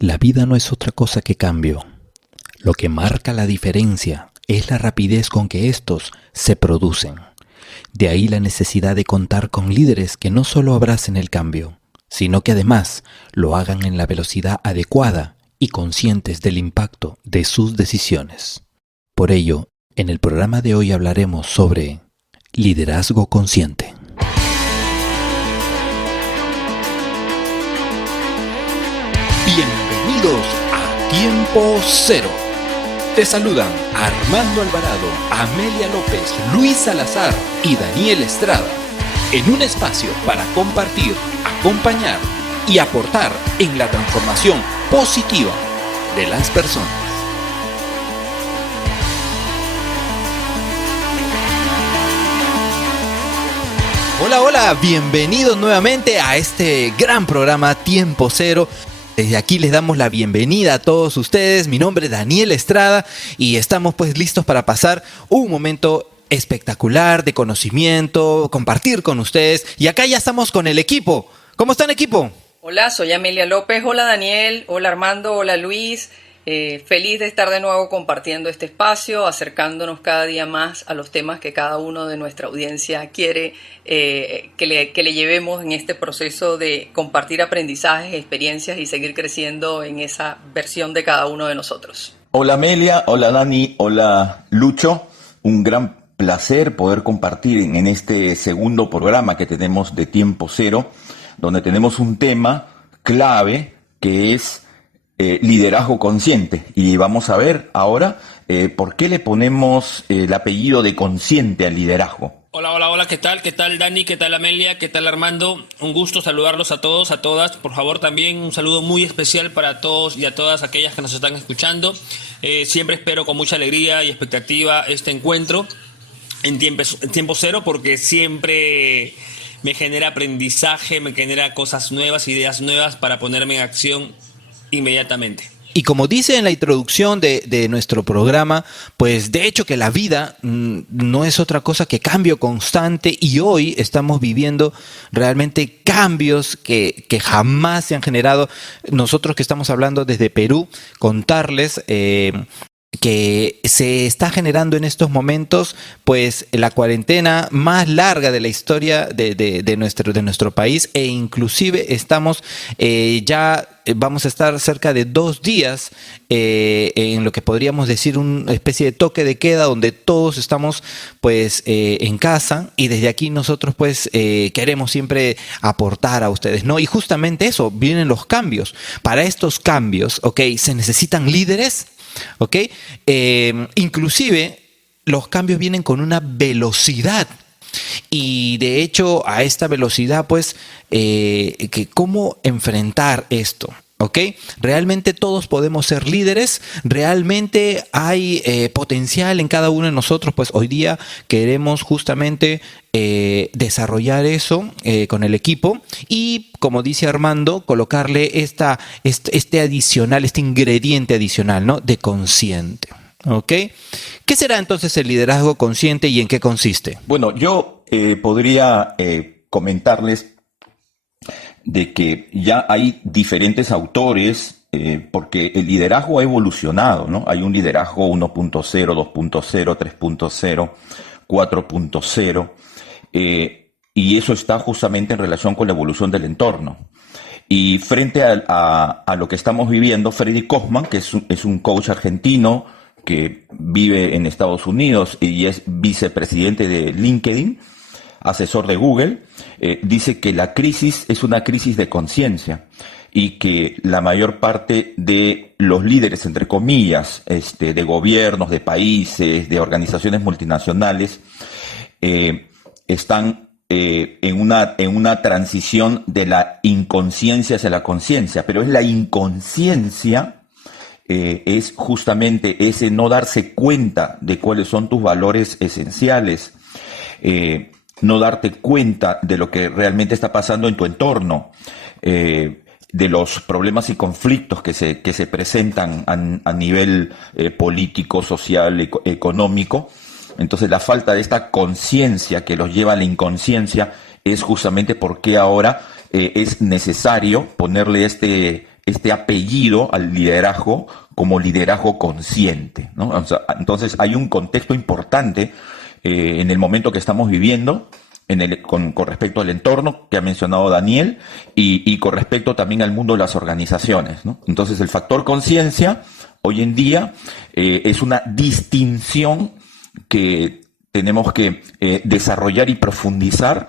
La vida no es otra cosa que cambio. Lo que marca la diferencia es la rapidez con que estos se producen. De ahí la necesidad de contar con líderes que no solo abracen el cambio, sino que además lo hagan en la velocidad adecuada y conscientes del impacto de sus decisiones. Por ello, en el programa de hoy hablaremos sobre liderazgo consciente. Bienvenidos a Tiempo Cero. Te saludan Armando Alvarado, Amelia López, Luis Salazar y Daniel Estrada, en un espacio para compartir, acompañar y aportar en la transformación positiva de las personas. Hola, hola, bienvenidos nuevamente a este gran programa Tiempo Cero. Desde aquí les damos la bienvenida a todos ustedes. Mi nombre es Daniel Estrada y estamos pues listos para pasar un momento espectacular de conocimiento, compartir con ustedes. Y acá ya estamos con el equipo. ¿Cómo están, equipo? Hola, soy Amelia López. Hola, Daniel. Hola, Armando. Hola, Luis. Feliz de estar de nuevo compartiendo este espacio, acercándonos cada día más a los temas que cada uno de nuestra audiencia quiere que le llevemos en este proceso de compartir aprendizajes, experiencias y seguir creciendo en esa versión de cada uno de nosotros. Hola Amelia, hola Dani, hola Lucho. Un gran placer poder compartir en este segundo programa que tenemos de Tiempo Cero, donde tenemos un tema clave que es liderazgo consciente, y vamos a ver ahora por qué le ponemos el apellido de consciente al liderazgo. Hola, ¿qué tal? ¿Qué tal Dani? ¿Qué tal Amelia? ¿Qué tal Armando? Un gusto saludarlos a todos, a todas. Por favor, también un saludo muy especial para todos y a todas aquellas que nos están escuchando. Siempre espero con mucha alegría y expectativa este encuentro en tiempo cero, porque siempre me genera aprendizaje, me genera cosas nuevas, ideas nuevas para ponerme en acción inmediatamente. Y como dice en la introducción de nuestro programa, pues de hecho que la vida no es otra cosa que cambio constante, y hoy estamos viviendo realmente cambios que jamás se han generado. Nosotros que estamos hablando desde Perú, contarles que se está generando en estos momentos pues la cuarentena más larga de la historia de nuestro país, e inclusive estamos ya vamos a estar cerca de 2 días en lo que podríamos decir una especie de toque de queda, donde todos estamos pues en casa, y desde aquí nosotros pues queremos siempre aportar a ustedes, ¿no? Y justamente eso, vienen los cambios. Para estos cambios, ¿ok?, se necesitan líderes, ¿ok? Inclusive los cambios vienen con una velocidad. Y de hecho a esta velocidad pues ¿cómo enfrentar esto? ¿Ok? Realmente todos podemos ser líderes, realmente hay potencial en cada uno de nosotros. Pues hoy día queremos justamente desarrollar eso con el equipo, y como dice Armando, colocarle este adicional, este ingrediente adicional, ¿no?, de consciente. ¿Ok? ¿Qué será entonces el liderazgo consciente y en qué consiste? Bueno, yo podría comentarles de que ya hay diferentes autores, porque el liderazgo ha evolucionado, ¿no? Hay un liderazgo 1.0, 2.0, 3.0, 4.0, y eso está justamente en relación con la evolución del entorno. Y frente a lo que estamos viviendo, Freddy Kaufman, que es un coach argentino que vive en Estados Unidos y es vicepresidente de LinkedIn, asesor de Google, dice que la crisis es una crisis de conciencia, y que la mayor parte de los líderes, entre comillas, de gobiernos, de países, de organizaciones multinacionales, están en una transición de la inconsciencia hacia la conciencia, pero es la inconsciencia, es justamente ese no darse cuenta de cuáles son tus valores esenciales, no darte cuenta de lo que realmente está pasando en tu entorno, de los problemas y conflictos que se presentan a nivel político, social, económico. Entonces la falta de esta conciencia que los lleva a la inconsciencia es justamente porque ahora es necesario ponerle este apellido al liderazgo como liderazgo consciente, ¿no? O sea, entonces hay un contexto importante en el momento que estamos viviendo, con respecto al entorno que ha mencionado Daniel y con respecto también al mundo de las organizaciones, ¿no? Entonces el factor conciencia hoy en día es una distinción que tenemos que desarrollar y profundizar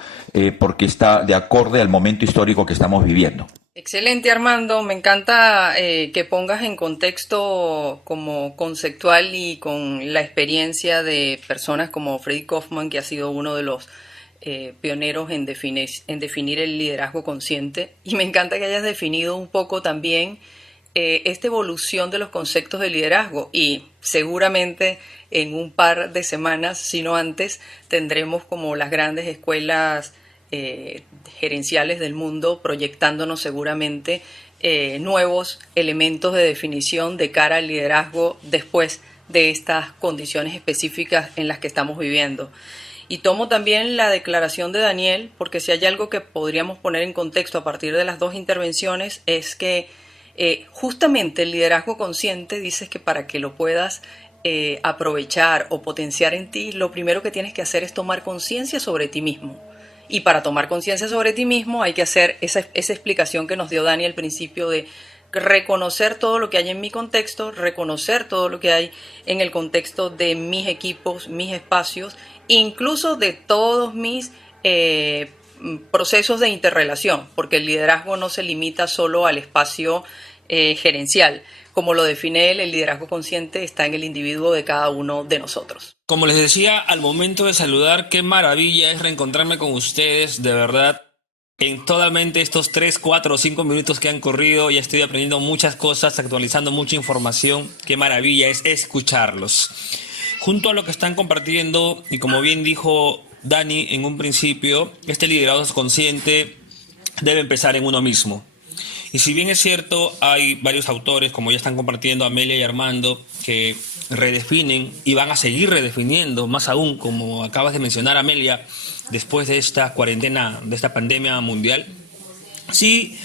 porque está de acorde al momento histórico que estamos viviendo. Excelente, Armando. Me encanta que pongas en contexto como conceptual y con la experiencia de personas como Freddy Kaufman, que ha sido uno de los pioneros en definir el liderazgo consciente. Y me encanta que hayas definido un poco también esta evolución de los conceptos de liderazgo, y seguramente en un par de semanas, si no antes, tendremos como las grandes escuelas gerenciales del mundo proyectándonos seguramente nuevos elementos de definición de cara al liderazgo después de estas condiciones específicas en las que estamos viviendo. Y tomo también la declaración de Daniel, porque si hay algo que podríamos poner en contexto a partir de las dos intervenciones es que justamente el liderazgo consciente, dices que para que lo puedas aprovechar o potenciar en ti, lo primero que tienes que hacer es tomar conciencia sobre ti mismo. Y para tomar conciencia sobre ti mismo hay que hacer esa explicación que nos dio Dani al principio de reconocer todo lo que hay en mi contexto, reconocer todo lo que hay en el contexto de mis equipos, mis espacios, incluso de todos mis procesos de interrelación, porque el liderazgo no se limita solo al espacio gerencial. Como lo define él, el liderazgo consciente está en el individuo de cada uno de nosotros. Como les decía al momento de saludar, qué maravilla es reencontrarme con ustedes, de verdad. En totalmente estos 3, 4 o 5 minutos que han corrido, ya estoy aprendiendo muchas cosas, actualizando mucha información. Qué maravilla es escucharlos. Junto a lo que están compartiendo, y como bien dijo Dani en un principio, este liderazgo consciente debe empezar en uno mismo. Y si bien es cierto, hay varios autores, como ya están compartiendo Amelia y Armando, que redefinen y van a seguir redefiniendo, más aún, como acabas de mencionar, Amelia, después de esta cuarentena, de esta pandemia mundial. Sí,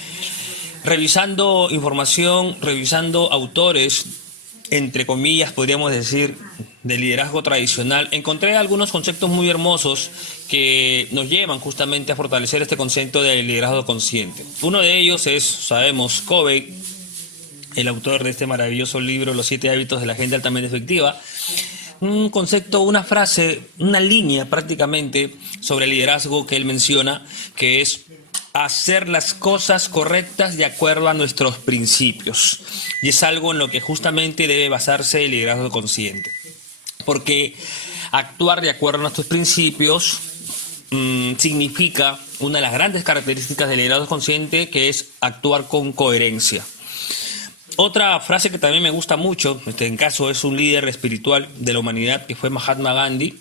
revisando información, revisando autores, entre comillas, podríamos decir, del liderazgo tradicional, encontré algunos conceptos muy hermosos que nos llevan justamente a fortalecer este concepto del liderazgo consciente. Uno de ellos es, sabemos, Covey, el autor de este maravilloso libro, Los 7 hábitos de la gente altamente efectiva. Un concepto, una frase, una línea prácticamente sobre el liderazgo que él menciona, que es hacer las cosas correctas de acuerdo a nuestros principios. Y es algo en lo que justamente debe basarse el liderazgo consciente. Porque actuar de acuerdo a nuestros principios significa una de las grandes características del liderazgo consciente, que es actuar con coherencia. Otra frase que también me gusta mucho, en caso es un líder espiritual de la humanidad, que fue Mahatma Gandhi,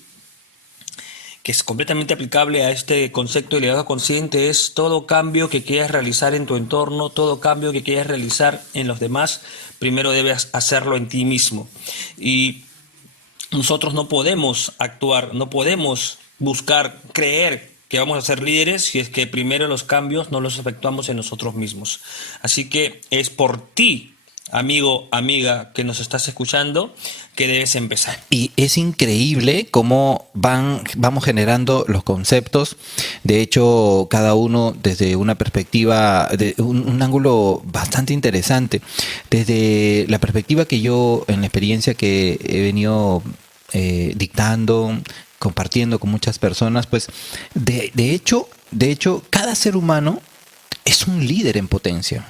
que es completamente aplicable a este concepto de liderazgo consciente, es: todo cambio que quieras realizar en tu entorno, todo cambio que quieras realizar en los demás, primero debes hacerlo en ti mismo. Y nosotros no podemos actuar, no podemos buscar, creer que vamos a ser líderes si es que primero los cambios no los efectuamos en nosotros mismos. Así que es por ti, amigo, amiga, que nos estás escuchando, que debes empezar. Y es increíble cómo vamos generando los conceptos. De hecho, cada uno desde una perspectiva, de un ángulo bastante interesante. Desde la perspectiva que yo, en la experiencia que he venido dictando, compartiendo con muchas personas, pues de hecho, cada ser humano es un líder en potencia.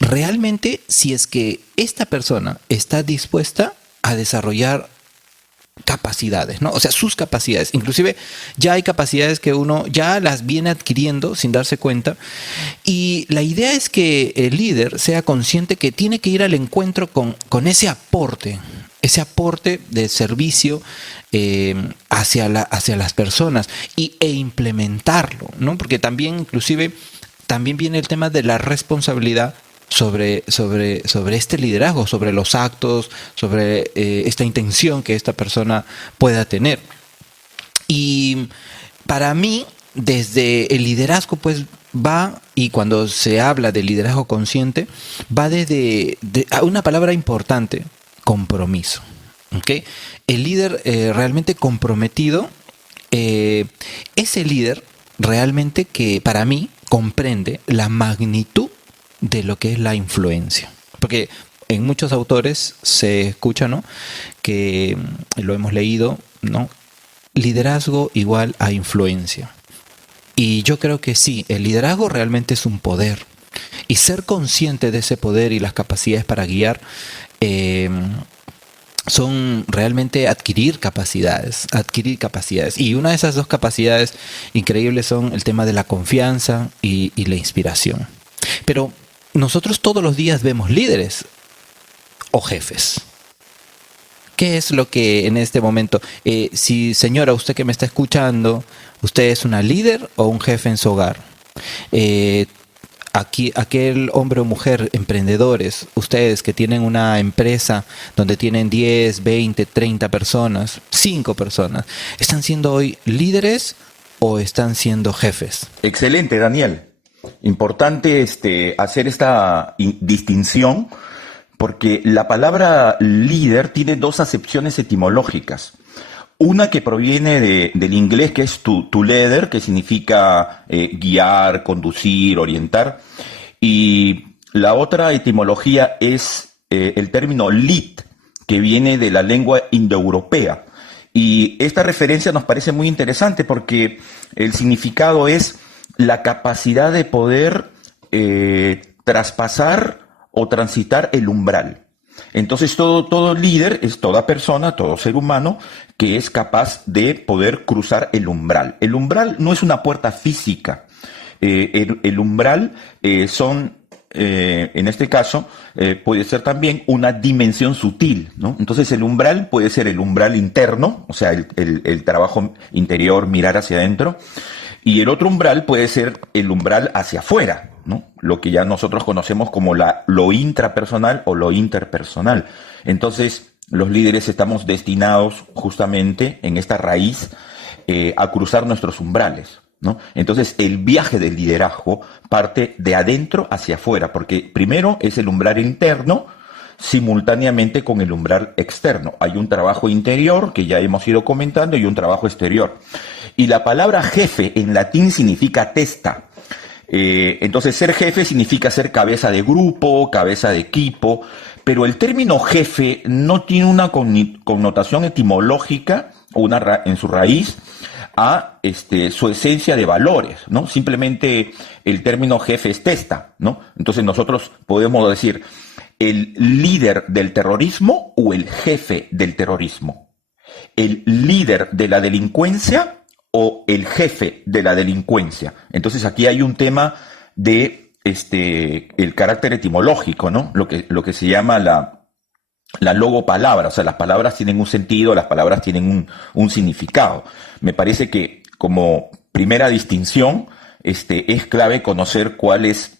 Realmente, si es que esta persona está dispuesta a desarrollar capacidades, ¿no? O sea, sus capacidades. Inclusive ya hay capacidades que uno ya las viene adquiriendo sin darse cuenta. Y la idea es que el líder sea consciente que tiene que ir al encuentro con ese aporte de servicio hacia las personas e implementarlo, ¿no? Porque también, inclusive, también viene el tema de la responsabilidad sobre este liderazgo, sobre los actos, sobre esta intención que esta persona pueda tener. Y para mí, desde el liderazgo, pues va, y cuando se habla de liderazgo consciente, va a una palabra importante: compromiso. ¿Okay? El líder realmente comprometido es el líder realmente que para mí comprende la magnitud de lo que es la influencia. Porque en muchos autores se escucha, ¿no?, que lo hemos leído, ¿no?, liderazgo igual a influencia. Y yo creo que sí, el liderazgo realmente es un poder. Y ser consciente de ese poder y las capacidades para guiar son realmente adquirir capacidades. Y una de esas dos capacidades increíbles son el tema de la confianza y la inspiración. Pero nosotros todos los días vemos líderes o jefes. ¿Qué es lo que en este momento, si señora, usted que me está escuchando, usted es una líder o un jefe en su hogar? Aquel hombre o mujer, emprendedores, ustedes que tienen una empresa donde tienen 10, 20, 30 personas, 5 personas, ¿están siendo hoy líderes o están siendo jefes? Excelente, Daniel. Importante hacer esta distinción, porque la palabra líder tiene dos acepciones etimológicas. Una que proviene del inglés, que es to leader, que significa guiar, conducir, orientar. Y la otra etimología es el término lead, que viene de la lengua indoeuropea. Y esta referencia nos parece muy interesante porque el significado es la capacidad de poder traspasar o transitar el umbral. Entonces todo líder es toda persona, todo ser humano que es capaz de poder cruzar el umbral. El umbral no es una puerta física. El umbral en este caso, puede ser también una dimensión sutil, ¿no? Entonces el umbral puede ser el umbral interno, o sea, el trabajo interior, mirar hacia adentro, y el otro umbral puede ser el umbral hacia afuera, ¿no? Lo que ya nosotros conocemos como lo intrapersonal o lo interpersonal. Entonces, los líderes estamos destinados justamente en esta raíz a cruzar nuestros umbrales, ¿no? Entonces, el viaje del liderazgo parte de adentro hacia afuera, porque primero es el umbral interno simultáneamente con el umbral externo. Hay un trabajo interior que ya hemos ido comentando y un trabajo exterior. Y la palabra jefe en latín significa testa. Entonces, ser jefe significa ser cabeza de grupo, cabeza de equipo, pero el término jefe no tiene una connotación etimológica o en su raíz a su esencia de valores, ¿no? Simplemente el término jefe es testa, ¿no? Entonces nosotros podemos decir el líder del terrorismo o el jefe del terrorismo, el líder de la delincuencia o el jefe de la delincuencia. Entonces aquí hay un tema de el carácter etimológico, ¿no? Lo que se llama la logopalabra, o sea, las palabras tienen un sentido, las palabras tienen un significado. Me parece que como primera distinción, es clave conocer cuál es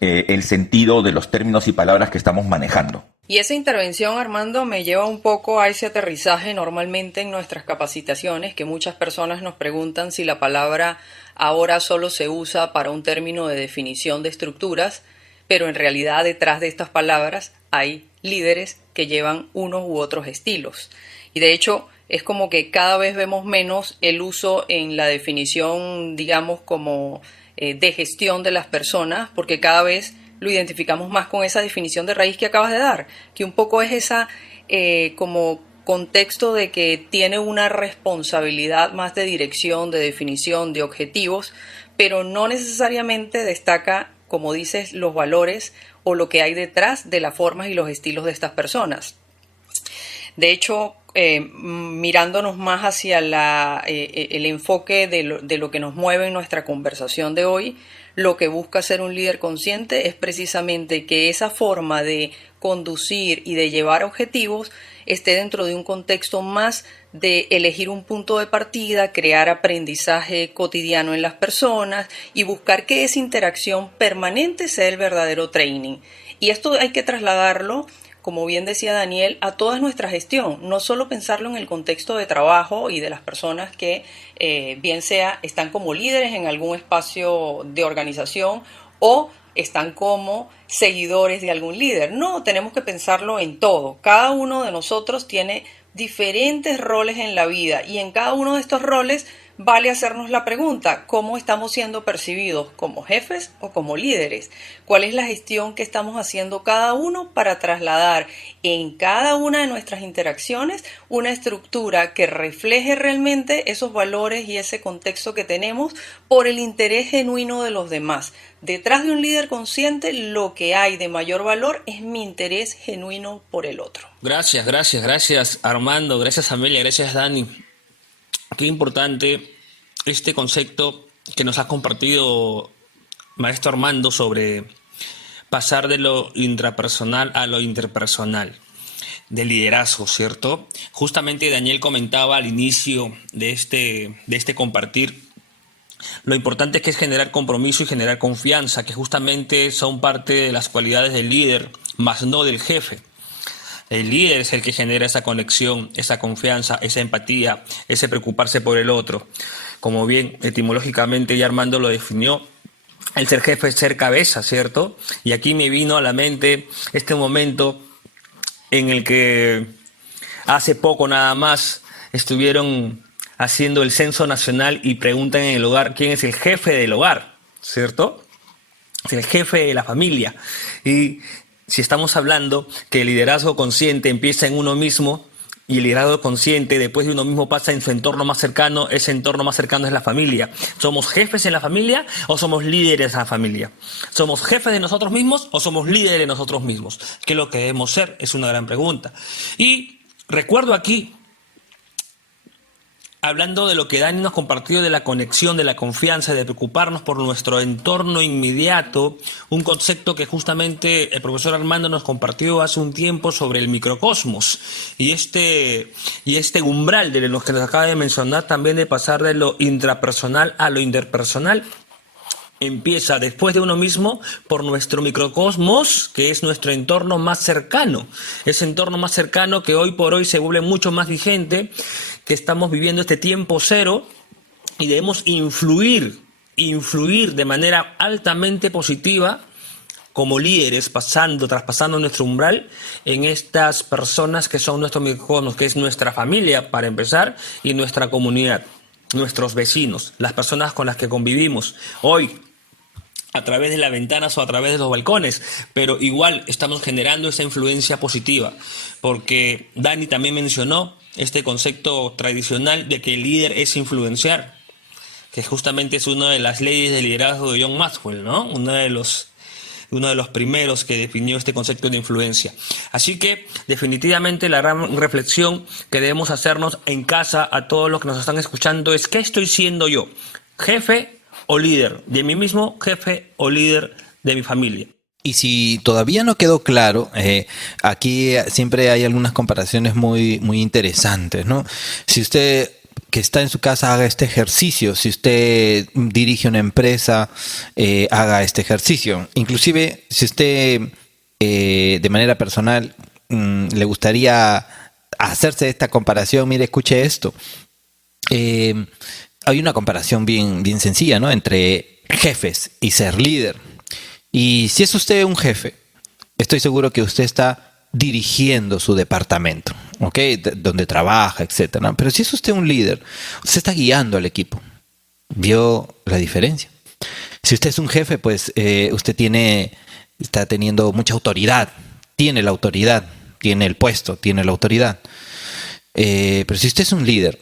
el sentido de los términos y palabras que estamos manejando. Y esa intervención, Armando, me lleva un poco a ese aterrizaje normalmente en nuestras capacitaciones, que muchas personas nos preguntan si la palabra ahora solo se usa para un término de definición de estructuras, pero en realidad detrás de estas palabras hay líderes que llevan unos u otros estilos. Y de hecho es como que cada vez vemos menos el uso en la definición, digamos, como de gestión de las personas, porque cada vez lo identificamos más con esa definición de raíz que acabas de dar, que un poco es esa como contexto de que tiene una responsabilidad más de dirección, de definición, de objetivos, pero no necesariamente destaca, como dices, los valores o lo que hay detrás de las formas y los estilos de estas personas. De hecho, mirándonos más hacia el enfoque de lo que nos mueve en nuestra conversación de hoy, lo que busca ser un líder consciente es precisamente que esa forma de conducir y de llevar objetivos esté dentro de un contexto más de elegir un punto de partida, crear aprendizaje cotidiano en las personas y buscar que esa interacción permanente sea el verdadero training. Y esto hay que trasladarlo como bien decía Daniel, a toda nuestra gestión, no solo pensarlo en el contexto de trabajo y de las personas que bien sea están como líderes en algún espacio de organización o están como seguidores de algún líder. No, tenemos que pensarlo en todo. Cada uno de nosotros tiene diferentes roles en la vida y en cada uno de estos roles vale hacernos la pregunta: ¿cómo estamos siendo percibidos como jefes o como líderes? ¿Cuál es la gestión que estamos haciendo cada uno para trasladar en cada una de nuestras interacciones una estructura que refleje realmente esos valores y ese contexto que tenemos por el interés genuino de los demás? Detrás de un líder consciente, lo que hay de mayor valor es mi interés genuino por el otro. Gracias Armando, gracias Amelia, gracias Dani. Qué importante este concepto que nos ha compartido maestro Armando sobre pasar de lo intrapersonal a lo interpersonal, de liderazgo, ¿cierto? Justamente Daniel comentaba al inicio de este compartir lo importante que es generar compromiso y generar confianza, que justamente son parte de las cualidades del líder, más no del jefe. El líder es el que genera esa conexión, esa confianza, esa empatía, ese preocuparse por el otro. Como bien etimológicamente ya Armando lo definió, el ser jefe es ser cabeza, ¿cierto? Y aquí me vino a la mente este momento en el que hace poco nada más estuvieron haciendo el censo nacional y preguntan en el hogar quién es el jefe del hogar, ¿cierto? Es el jefe de la familia. Y si estamos hablando que el liderazgo consciente empieza en uno mismo y el liderazgo consciente después de uno mismo pasa en su entorno más cercano, ese entorno más cercano es la familia. ¿Somos jefes en la familia o somos líderes en la familia? ¿Somos jefes de nosotros mismos o somos líderes de nosotros mismos? ¿Qué es lo que debemos ser? Es una gran pregunta. Y recuerdo aquí, hablando de lo que Dani nos compartió de la conexión, de la confianza, de preocuparnos por nuestro entorno inmediato, un concepto que justamente el profesor Armando nos compartió hace un tiempo sobre el microcosmos y este umbral de lo que nos acaba de mencionar también de pasar de lo intrapersonal a lo interpersonal. Empieza después de uno mismo por nuestro microcosmos, que es nuestro entorno más cercano. Ese entorno más cercano que hoy por hoy se vuelve mucho más vigente, que estamos viviendo este tiempo cero y debemos influir de manera altamente positiva como líderes, traspasando nuestro umbral en estas personas que son nuestros microcosmos, que es nuestra familia para empezar y nuestra comunidad, nuestros vecinos, las personas con las que convivimos hoy, a través de las ventanas o a través de los balcones, pero igual estamos generando esa influencia positiva, porque Dani también mencionó este concepto tradicional de que el líder es influenciar, que justamente es una de las leyes de liderazgo de John Maxwell, ¿no? Uno de los primeros que definió este concepto de influencia. Así que definitivamente la gran reflexión que debemos hacernos en casa a todos los que nos están escuchando es: ¿qué estoy siendo yo? ¿Jefe o líder de mí mismo, jefe o líder de mi familia? Y si todavía no quedó claro, aquí siempre hay algunas comparaciones muy, muy interesantes, ¿no? Si usted que está en su casa haga este ejercicio, si usted dirige una empresa, haga este ejercicio. Inclusive, si usted de manera personal le gustaría hacerse esta comparación, mire, escuche esto. Hay una comparación bien sencilla, ¿no? Entre jefes y ser líder. Y si es usted un jefe, estoy seguro que usted está dirigiendo su departamento, ¿ok? Donde trabaja, etcétera. Pero si es usted un líder, usted está guiando al equipo. ¿Vio la diferencia? Si usted es un jefe, pues usted está teniendo mucha autoridad. Tiene la autoridad, tiene el puesto, tiene la autoridad. Pero si usted es un líder,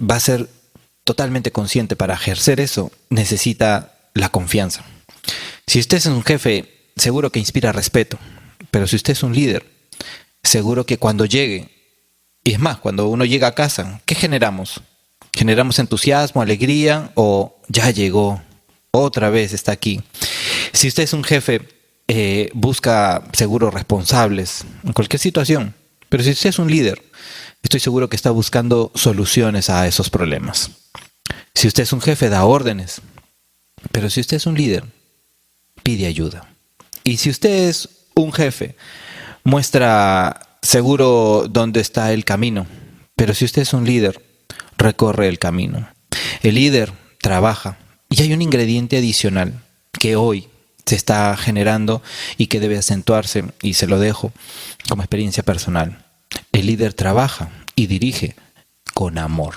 va a ser totalmente consciente. Para ejercer eso necesita la confianza. Si usted es un jefe, seguro que inspira respeto. Pero si usted es un líder, seguro que cuando llegue, y es más, cuando uno llega a casa, ¿qué generamos? ¿Generamos entusiasmo, alegría o ya llegó, otra vez está aquí? Si usted es un jefe, busca seguro responsables en cualquier situación. Pero si usted es un líder, estoy seguro que está buscando soluciones a esos problemas. Si usted es un jefe, da órdenes. Pero si usted es un líder, pide ayuda. Y si usted es un jefe, muestra seguro dónde está el camino. Pero si usted es un líder, recorre el camino. El líder trabaja. Y hay un ingrediente adicional que hoy se está generando y que debe acentuarse, y se lo dejo como experiencia personal. El líder trabaja y dirige con amor.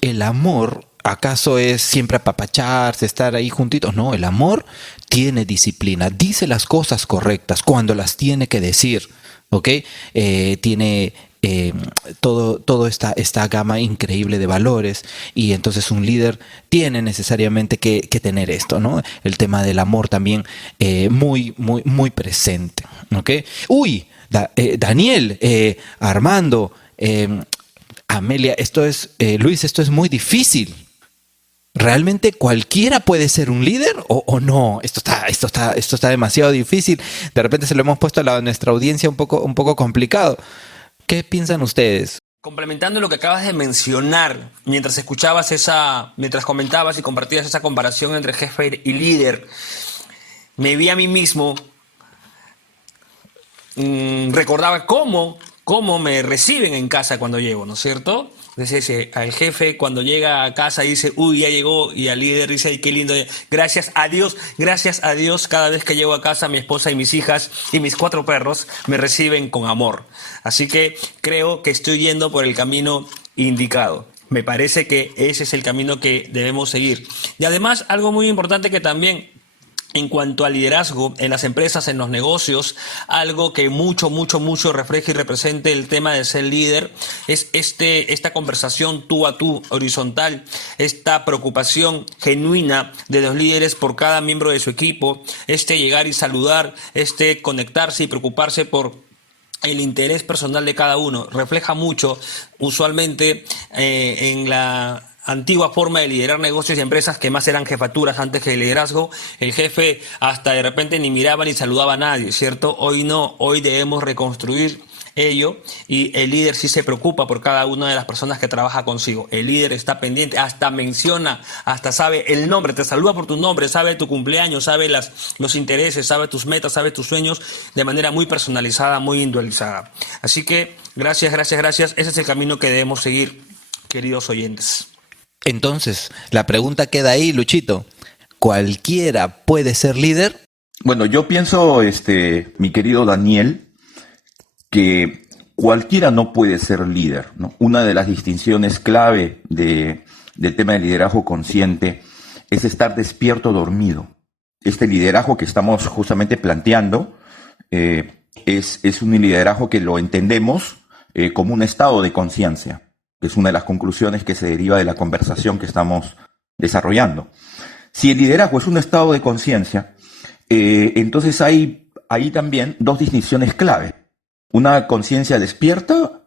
El amor, ¿acaso es siempre apapacharse, estar ahí juntitos? No, el amor tiene disciplina, dice las cosas correctas cuando las tiene que decir, ¿ok? Tiene todo esta gama increíble de valores, y entonces un líder tiene necesariamente que tener esto, ¿no? El tema del amor también muy presente, ¿ok? Uy, Daniel, Armando, Amelia, Luis, esto es muy difícil. ¿Realmente cualquiera puede ser un líder o no? Esto está demasiado difícil. De repente se lo hemos puesto a nuestra audiencia un poco complicado. ¿Qué piensan ustedes? Complementando lo que acabas de mencionar, mientras comentabas y compartías esa comparación entre jefe y líder, me vi a mí mismo, recordaba cómo me reciben en casa cuando llego, ¿no es cierto? Entonces, al jefe cuando llega a casa dice, uy, ya llegó, y al líder dice, ay, qué lindo, gracias a Dios, cada vez que llego a casa mi esposa y mis hijas y mis 4 perros me reciben con amor. Así que creo que estoy yendo por el camino indicado. Me parece que ese es el camino que debemos seguir. Y además, algo muy importante que también, en cuanto al liderazgo en las empresas, en los negocios, algo que mucho refleja y representa el tema de ser líder es esta conversación tú a tú, horizontal, esta preocupación genuina de los líderes por cada miembro de su equipo, llegar y saludar, conectarse y preocuparse por el interés personal de cada uno. Refleja mucho, usualmente, en la antigua forma de liderar negocios y empresas, que más eran jefaturas antes que el liderazgo. El jefe hasta de repente ni miraba ni saludaba a nadie, ¿cierto? Hoy no, hoy debemos reconstruir ello, y el líder sí se preocupa por cada una de las personas que trabaja consigo. El líder está pendiente, hasta menciona, hasta sabe el nombre, te saluda por tu nombre, sabe tu cumpleaños, sabe los intereses, sabe tus metas, sabe tus sueños, de manera muy personalizada, muy individualizada. Así que gracias. Ese es el camino que debemos seguir, queridos oyentes. Entonces, la pregunta queda ahí, Luchito. ¿Cualquiera puede ser líder? Bueno, yo pienso, mi querido Daniel, que cualquiera no puede ser líder, ¿no? Una de las distinciones clave del tema del liderazgo consciente es estar despierto o dormido. Este liderazgo que estamos justamente planteando es un liderazgo que lo entendemos como un estado de conciencia, que es una de las conclusiones que se deriva de la conversación que estamos desarrollando. Si el liderazgo es un estado de conciencia, entonces hay ahí también 2 distinciones clave. Una conciencia despierta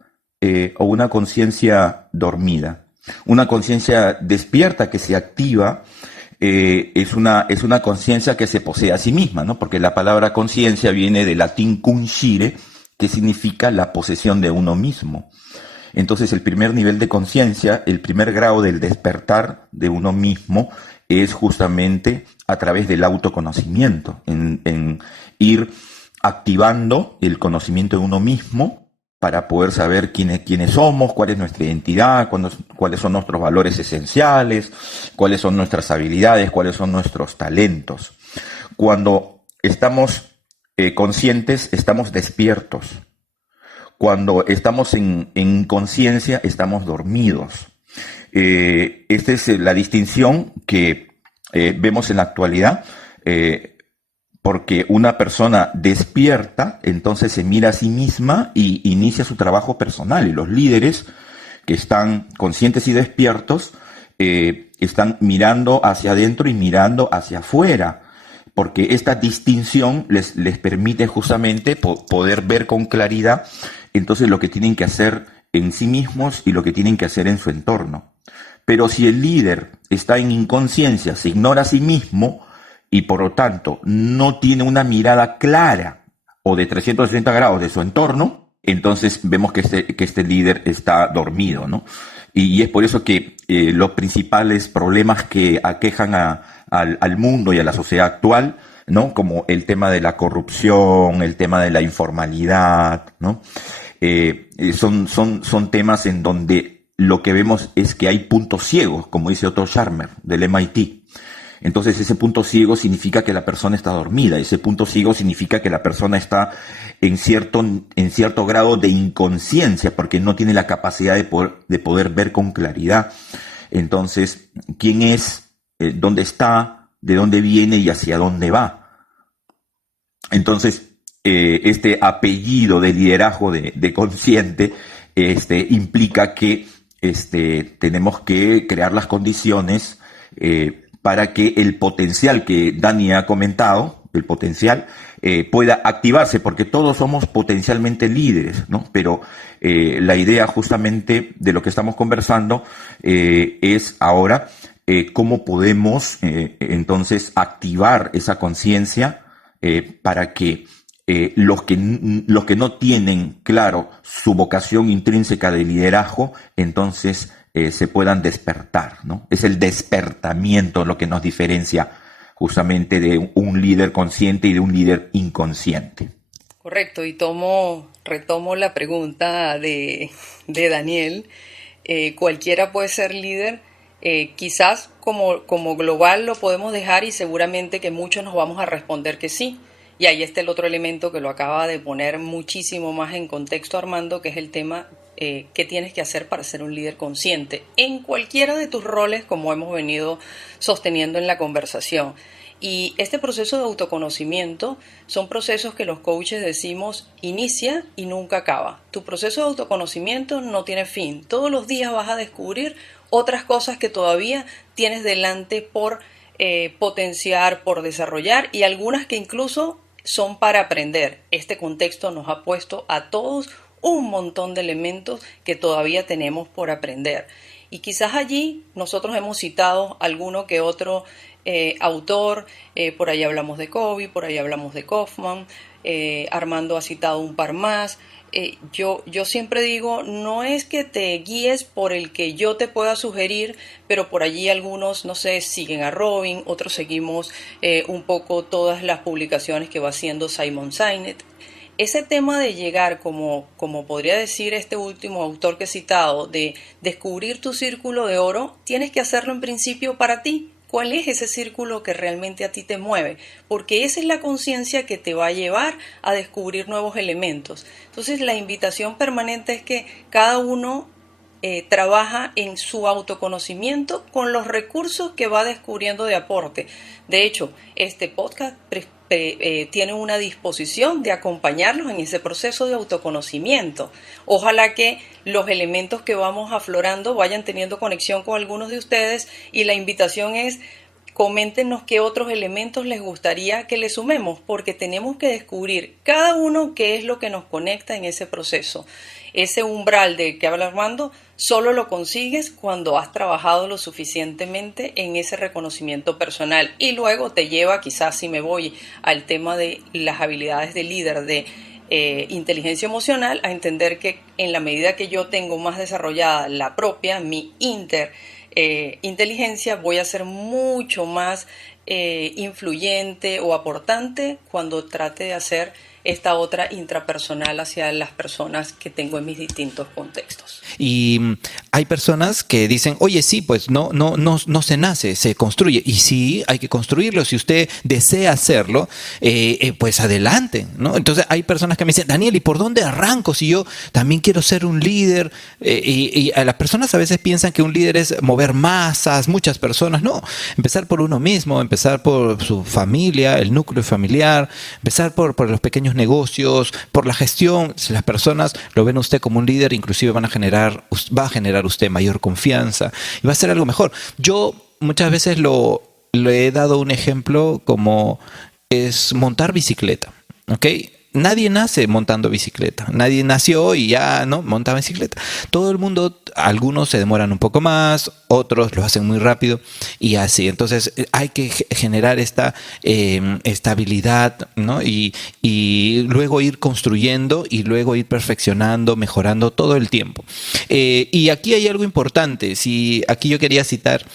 o una conciencia dormida. Una conciencia despierta que se activa es una conciencia que se posee a sí misma, ¿no? Porque la palabra conciencia viene del latín conscire, que significa la posesión de uno mismo. Entonces, el primer nivel de conciencia, el primer grado del despertar de uno mismo, es justamente a través del autoconocimiento, en ir activando el conocimiento de uno mismo para poder saber quiénes somos, cuál es nuestra identidad, cuáles son nuestros valores esenciales, cuáles son nuestras habilidades, cuáles son nuestros talentos. Cuando estamos conscientes, estamos despiertos. Cuando estamos en conciencia, estamos dormidos. Esta es la distinción que vemos en la actualidad, porque una persona despierta, entonces se mira a sí misma y inicia su trabajo personal. Y los líderes que están conscientes y despiertos están mirando hacia adentro y mirando hacia afuera, porque esta distinción les permite justamente poder ver con claridad entonces lo que tienen que hacer en sí mismos y lo que tienen que hacer en su entorno. Pero si el líder está en inconsciencia, se ignora a sí mismo y por lo tanto no tiene una mirada clara o de 360 grados de su entorno, entonces vemos que este líder está dormido, ¿no? Y es por eso que los principales problemas que aquejan al mundo y a la sociedad actual ¿no? Como el tema de la corrupción, el tema de la informalidad, ¿no? Son temas en donde lo que vemos es que hay puntos ciegos, como dice Otto Scharmer, del MIT. Entonces ese punto ciego significa que la persona está dormida, ese punto ciego significa que la persona está en cierto grado de inconsciencia, porque no tiene la capacidad de poder ver con claridad. Entonces, ¿quién es? ¿Dónde está? ¿De dónde viene? ¿Y hacia dónde va? Entonces, este apellido de liderazgo de consciente implica que tenemos que crear las condiciones para que el potencial que Dani ha comentado, el potencial, pueda activarse, porque todos somos potencialmente líderes, ¿no? Pero la idea justamente de lo que estamos conversando es ahora cómo podemos entonces activar esa conciencia para que los que no tienen claro su vocación intrínseca de liderazgo, entonces se puedan despertar, ¿no? Es el despertamiento lo que nos diferencia justamente de un líder consciente y de un líder inconsciente. Correcto, y retomo la pregunta de Daniel. Cualquiera puede ser líder. Quizás como global lo podemos dejar y seguramente que muchos nos vamos a responder que sí. Y ahí está el otro elemento que lo acaba de poner muchísimo más en contexto Armando, que es el tema qué tienes que hacer para ser un líder consciente en cualquiera de tus roles, como hemos venido sosteniendo en la conversación. Y este proceso de autoconocimiento son procesos que los coaches decimos inicia y nunca acaba. Tu proceso de autoconocimiento no tiene fin. Todos los días vas a descubrir otras cosas que todavía tienes delante por potenciar, por desarrollar, y algunas que incluso son para aprender. Este contexto nos ha puesto a todos un montón de elementos que todavía tenemos por aprender. Y quizás allí nosotros hemos citado alguno que otro autor, por ahí hablamos de Covey, por ahí hablamos de Kaufman, Armando ha citado un par más. Yo siempre digo, no es que te guíes por el que yo te pueda sugerir, pero por allí algunos, no sé, siguen a Robin, otros seguimos un poco todas las publicaciones que va haciendo Simon Sinek. Ese tema de llegar, como podría decir este último autor que he citado, de descubrir tu círculo de oro, tienes que hacerlo en principio para ti. ¿Cuál es ese círculo que realmente a ti te mueve? Porque esa es la conciencia que te va a llevar a descubrir nuevos elementos. Entonces, la invitación permanente es que cada uno trabaja en su autoconocimiento con los recursos que va descubriendo de aporte. De hecho, este podcast tiene una disposición de acompañarlos en ese proceso de autoconocimiento. Ojalá que los elementos que vamos aflorando vayan teniendo conexión con algunos de ustedes, y la invitación es: coméntenos qué otros elementos les gustaría que le sumemos, porque tenemos que descubrir cada uno qué es lo que nos conecta en ese proceso. Ese umbral del que habla Armando solo lo consigues cuando has trabajado lo suficientemente en ese reconocimiento personal, y luego te lleva, quizás si me voy al tema de las habilidades de líder, de inteligencia emocional, a entender que en la medida que yo tengo más desarrollada la propia, mi inteligencia, voy a ser mucho más influyente o aportante cuando trate de hacer esta otra intrapersonal hacia las personas que tengo en mis distintos contextos. Y hay personas que dicen, oye, sí, pues no se nace, se construye. Y sí, hay que construirlo. Si usted desea hacerlo, pues adelante, ¿no? Entonces hay personas que me dicen, Daniel, ¿y por dónde arranco si yo también quiero ser un líder? Y a las personas a veces piensan que un líder es mover masas, muchas personas. No, empezar por uno mismo, empezar por su familia, el núcleo familiar, empezar por los pequeños negocios, por la gestión. Si las personas lo ven a usted como un líder, inclusive va a generar usted mayor confianza y va a ser algo mejor. Yo muchas veces le he dado un ejemplo como es montar bicicleta, ¿ok? Nadie nace montando bicicleta. Nadie nació y ya no monta bicicleta. Todo el mundo, algunos se demoran un poco más, otros lo hacen muy rápido y así. Entonces hay que generar esta estabilidad, ¿no? Y luego ir construyendo y luego ir perfeccionando, mejorando todo el tiempo. Y aquí hay algo importante. Aquí yo quería citar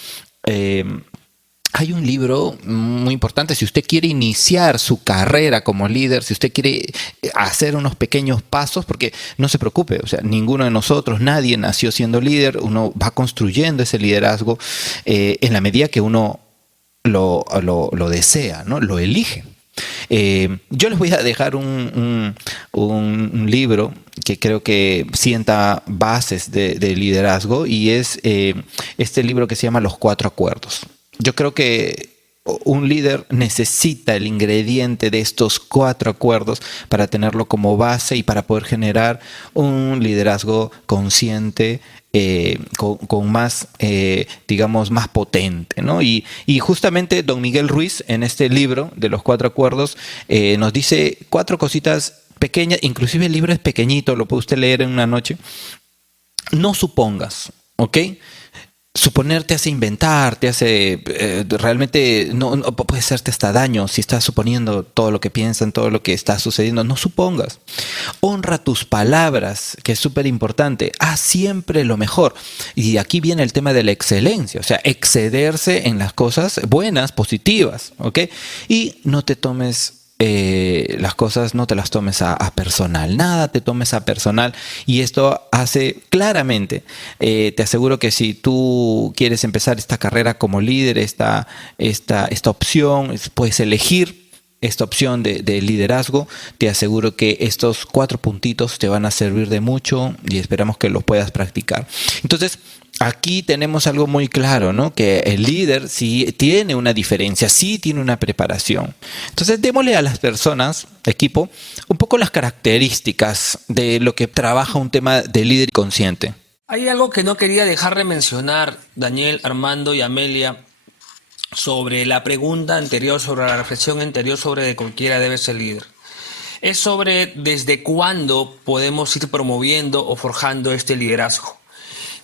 Hay un libro muy importante, si usted quiere iniciar su carrera como líder, si usted quiere hacer unos pequeños pasos, porque no se preocupe, o sea, ninguno de nosotros, nadie nació siendo líder, uno va construyendo ese liderazgo en la medida que uno lo desea, ¿no? Lo elige. Yo les voy a dejar un libro que creo que sienta bases de liderazgo y es este libro que se llama Los Cuatro Acuerdos. Yo creo que un líder necesita el ingrediente de estos 4 acuerdos para tenerlo como base y para poder generar un liderazgo consciente, con más, digamos, más potente, ¿no? Y justamente don Miguel Ruiz, en este libro de los 4 acuerdos, nos dice 4 cositas pequeñas, inclusive el libro es pequeñito, lo puede usted leer en una noche. No supongas, ¿ok? Suponer te hace inventar, te hace realmente no puede hacerte hasta daño si estás suponiendo todo lo que piensan, todo lo que está sucediendo. No supongas. Honra tus palabras, que es súper importante. Haz siempre lo mejor. Y aquí viene el tema de la excelencia, o sea, excederse en las cosas buenas, positivas, ¿ok? Y no te tomes las cosas, no te las tomes a personal, nada te tomes a personal, y esto hace claramente, te aseguro que si tú quieres empezar esta carrera como líder, esta opción, puedes elegir esta opción de liderazgo, te aseguro que estos 4 puntitos te van a servir de mucho y esperamos que los puedas practicar. Entonces, aquí tenemos algo muy claro, ¿no? Que el líder sí tiene una diferencia, sí tiene una preparación. Entonces, démosle a las personas, equipo, un poco las características de lo que trabaja un tema de líder consciente. Hay algo que no quería dejar de mencionar, Daniel, Armando y Amelia, sobre la pregunta anterior, sobre la reflexión anterior sobre de cualquiera debe ser líder. Es sobre desde cuándo podemos ir promoviendo o forjando este liderazgo.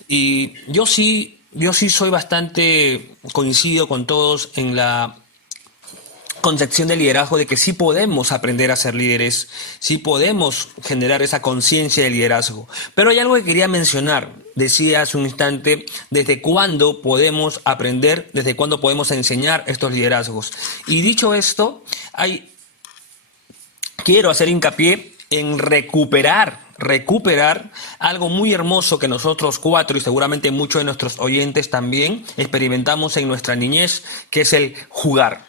Y yo sí soy bastante, coincido con todos en la concepción de liderazgo de que sí podemos aprender a ser líderes, sí podemos generar esa conciencia de liderazgo. Pero hay algo que quería mencionar, decía hace un instante, desde cuándo podemos aprender, desde cuándo podemos enseñar estos liderazgos. Y dicho esto, quiero hacer hincapié en recuperar algo muy hermoso que nosotros 4 y seguramente muchos de nuestros oyentes también experimentamos en nuestra niñez, que es el jugar.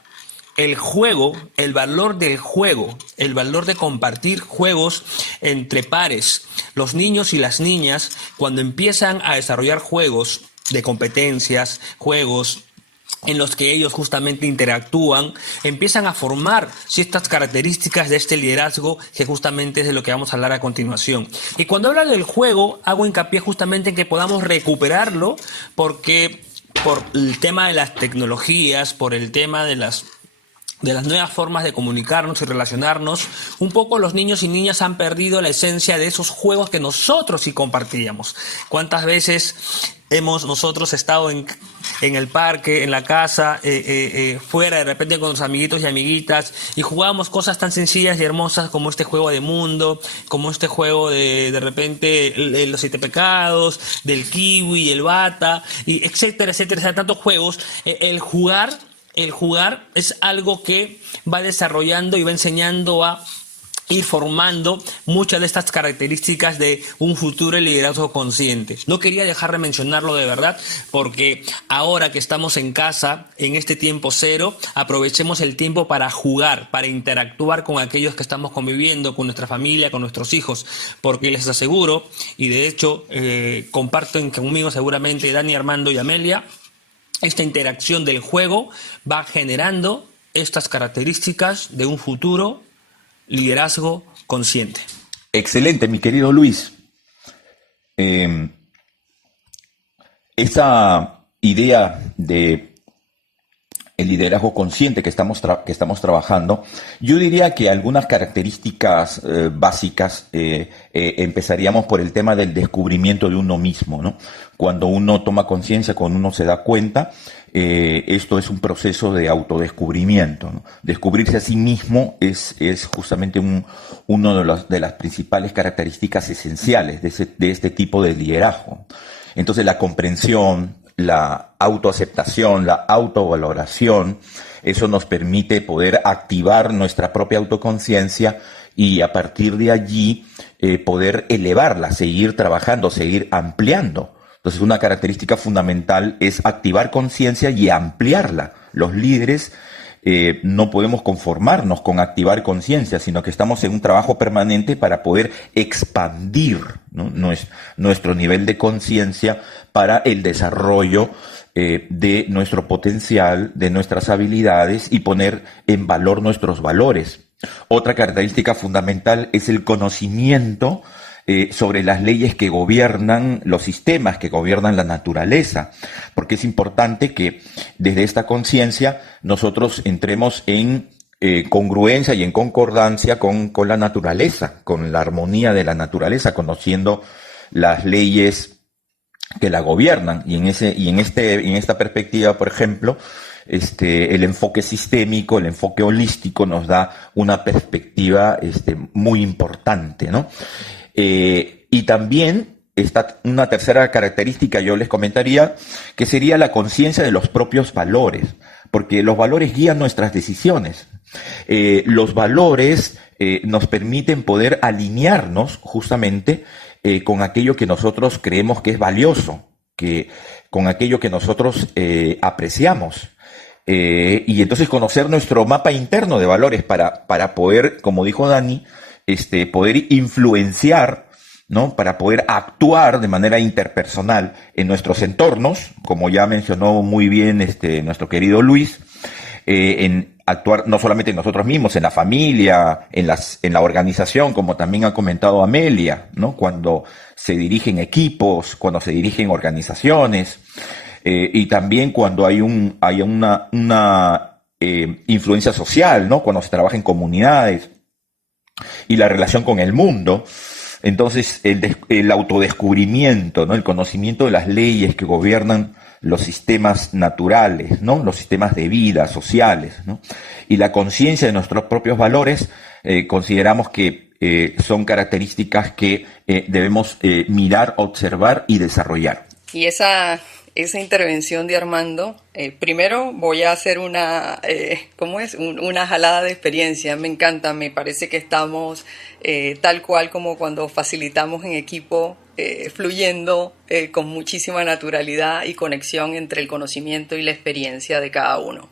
El juego, el valor del juego, el valor de compartir juegos entre pares. Los niños y las niñas, cuando empiezan a desarrollar juegos de competencias, juegos en los que ellos justamente interactúan, empiezan a formar ciertas características de este liderazgo, que justamente es de lo que vamos a hablar a continuación. Y cuando hablo del juego, hago hincapié justamente en que podamos recuperarlo, porque por el tema de las tecnologías, por el tema de las nuevas formas de comunicarnos y relacionarnos, un poco los niños y niñas han perdido la esencia de esos juegos que nosotros sí compartíamos. ¿Cuántas veces hemos nosotros estado en el parque, en la casa, fuera de repente con los amiguitos y amiguitas, y jugábamos cosas tan sencillas y hermosas como este juego de mundo, como este juego de repente los 7 pecados, del kiwi, el bata, y etcétera, etcétera, tantos juegos. El jugar es algo que va desarrollando y va enseñando a ir formando muchas de estas características de un futuro liderazgo consciente. No quería dejar de mencionarlo de verdad, porque ahora que estamos en casa, en este tiempo cero, aprovechemos el tiempo para jugar, para interactuar con aquellos que estamos conviviendo, con nuestra familia, con nuestros hijos, porque les aseguro, y de hecho comparten conmigo seguramente Dani, Armando y Amelia, esta interacción del juego va generando estas características de un futuro liderazgo consciente. Excelente, mi querido Luis. Esa idea de el liderazgo consciente que estamos trabajando, yo diría que algunas características básicas, empezaríamos por el tema del descubrimiento de uno mismo, ¿no? Cuando uno toma conciencia, cuando uno se da cuenta, esto es un proceso de autodescubrimiento, ¿no? Descubrirse a sí mismo es justamente uno de las principales características esenciales de este tipo de liderazgo. Entonces, la comprensión, la autoaceptación, la autovaloración. Eso nos permite poder activar nuestra propia autoconciencia y a partir de allí poder elevarla, seguir trabajando, seguir ampliando. Entonces, una característica fundamental es activar conciencia y ampliarla. Los líderes no podemos conformarnos con activar conciencia, sino que estamos en un trabajo permanente para poder expandir, ¿no?, nuestro nivel de conciencia para el desarrollo de nuestro potencial, de nuestras habilidades y poner en valor nuestros valores. Otra característica fundamental es el conocimiento sobre las leyes que gobiernan los sistemas, que gobiernan la naturaleza, porque es importante que desde esta conciencia nosotros entremos en congruencia y en concordancia con la naturaleza, con la armonía de la naturaleza, conociendo las leyes que la gobiernan. Y en esta perspectiva, por ejemplo, el enfoque sistémico, el enfoque holístico nos da una perspectiva muy importante, ¿no? Y también está una tercera característica, yo les comentaría, que sería la conciencia de los propios valores, porque los valores guían nuestras decisiones. Los valores nos permiten poder alinearnos justamente con aquello que nosotros creemos que es valioso, con aquello que nosotros apreciamos. Y entonces conocer nuestro mapa interno de valores para poder, como dijo Dani, poder influenciar, ¿no?, para poder actuar de manera interpersonal en nuestros entornos, como ya mencionó muy bien nuestro querido Luis, en actuar no solamente en nosotros mismos, en la familia, en la organización, como también ha comentado Amelia, ¿no?, cuando se dirigen equipos, cuando se dirigen organizaciones, y también cuando hay una influencia social, ¿no?, cuando se trabaja en comunidades, y la relación con el mundo. Entonces, el autodescubrimiento, ¿no?, el conocimiento de las leyes que gobiernan los sistemas naturales, ¿no?, los sistemas de vida, sociales, ¿no?, y la conciencia de nuestros propios valores, consideramos que son características que debemos mirar, observar y desarrollar. Y esa intervención de Armando, primero voy a hacer una jalada de experiencia. Me encanta, me parece que estamos tal cual como cuando facilitamos en equipo, fluyendo con muchísima naturalidad y conexión entre el conocimiento y la experiencia de cada uno.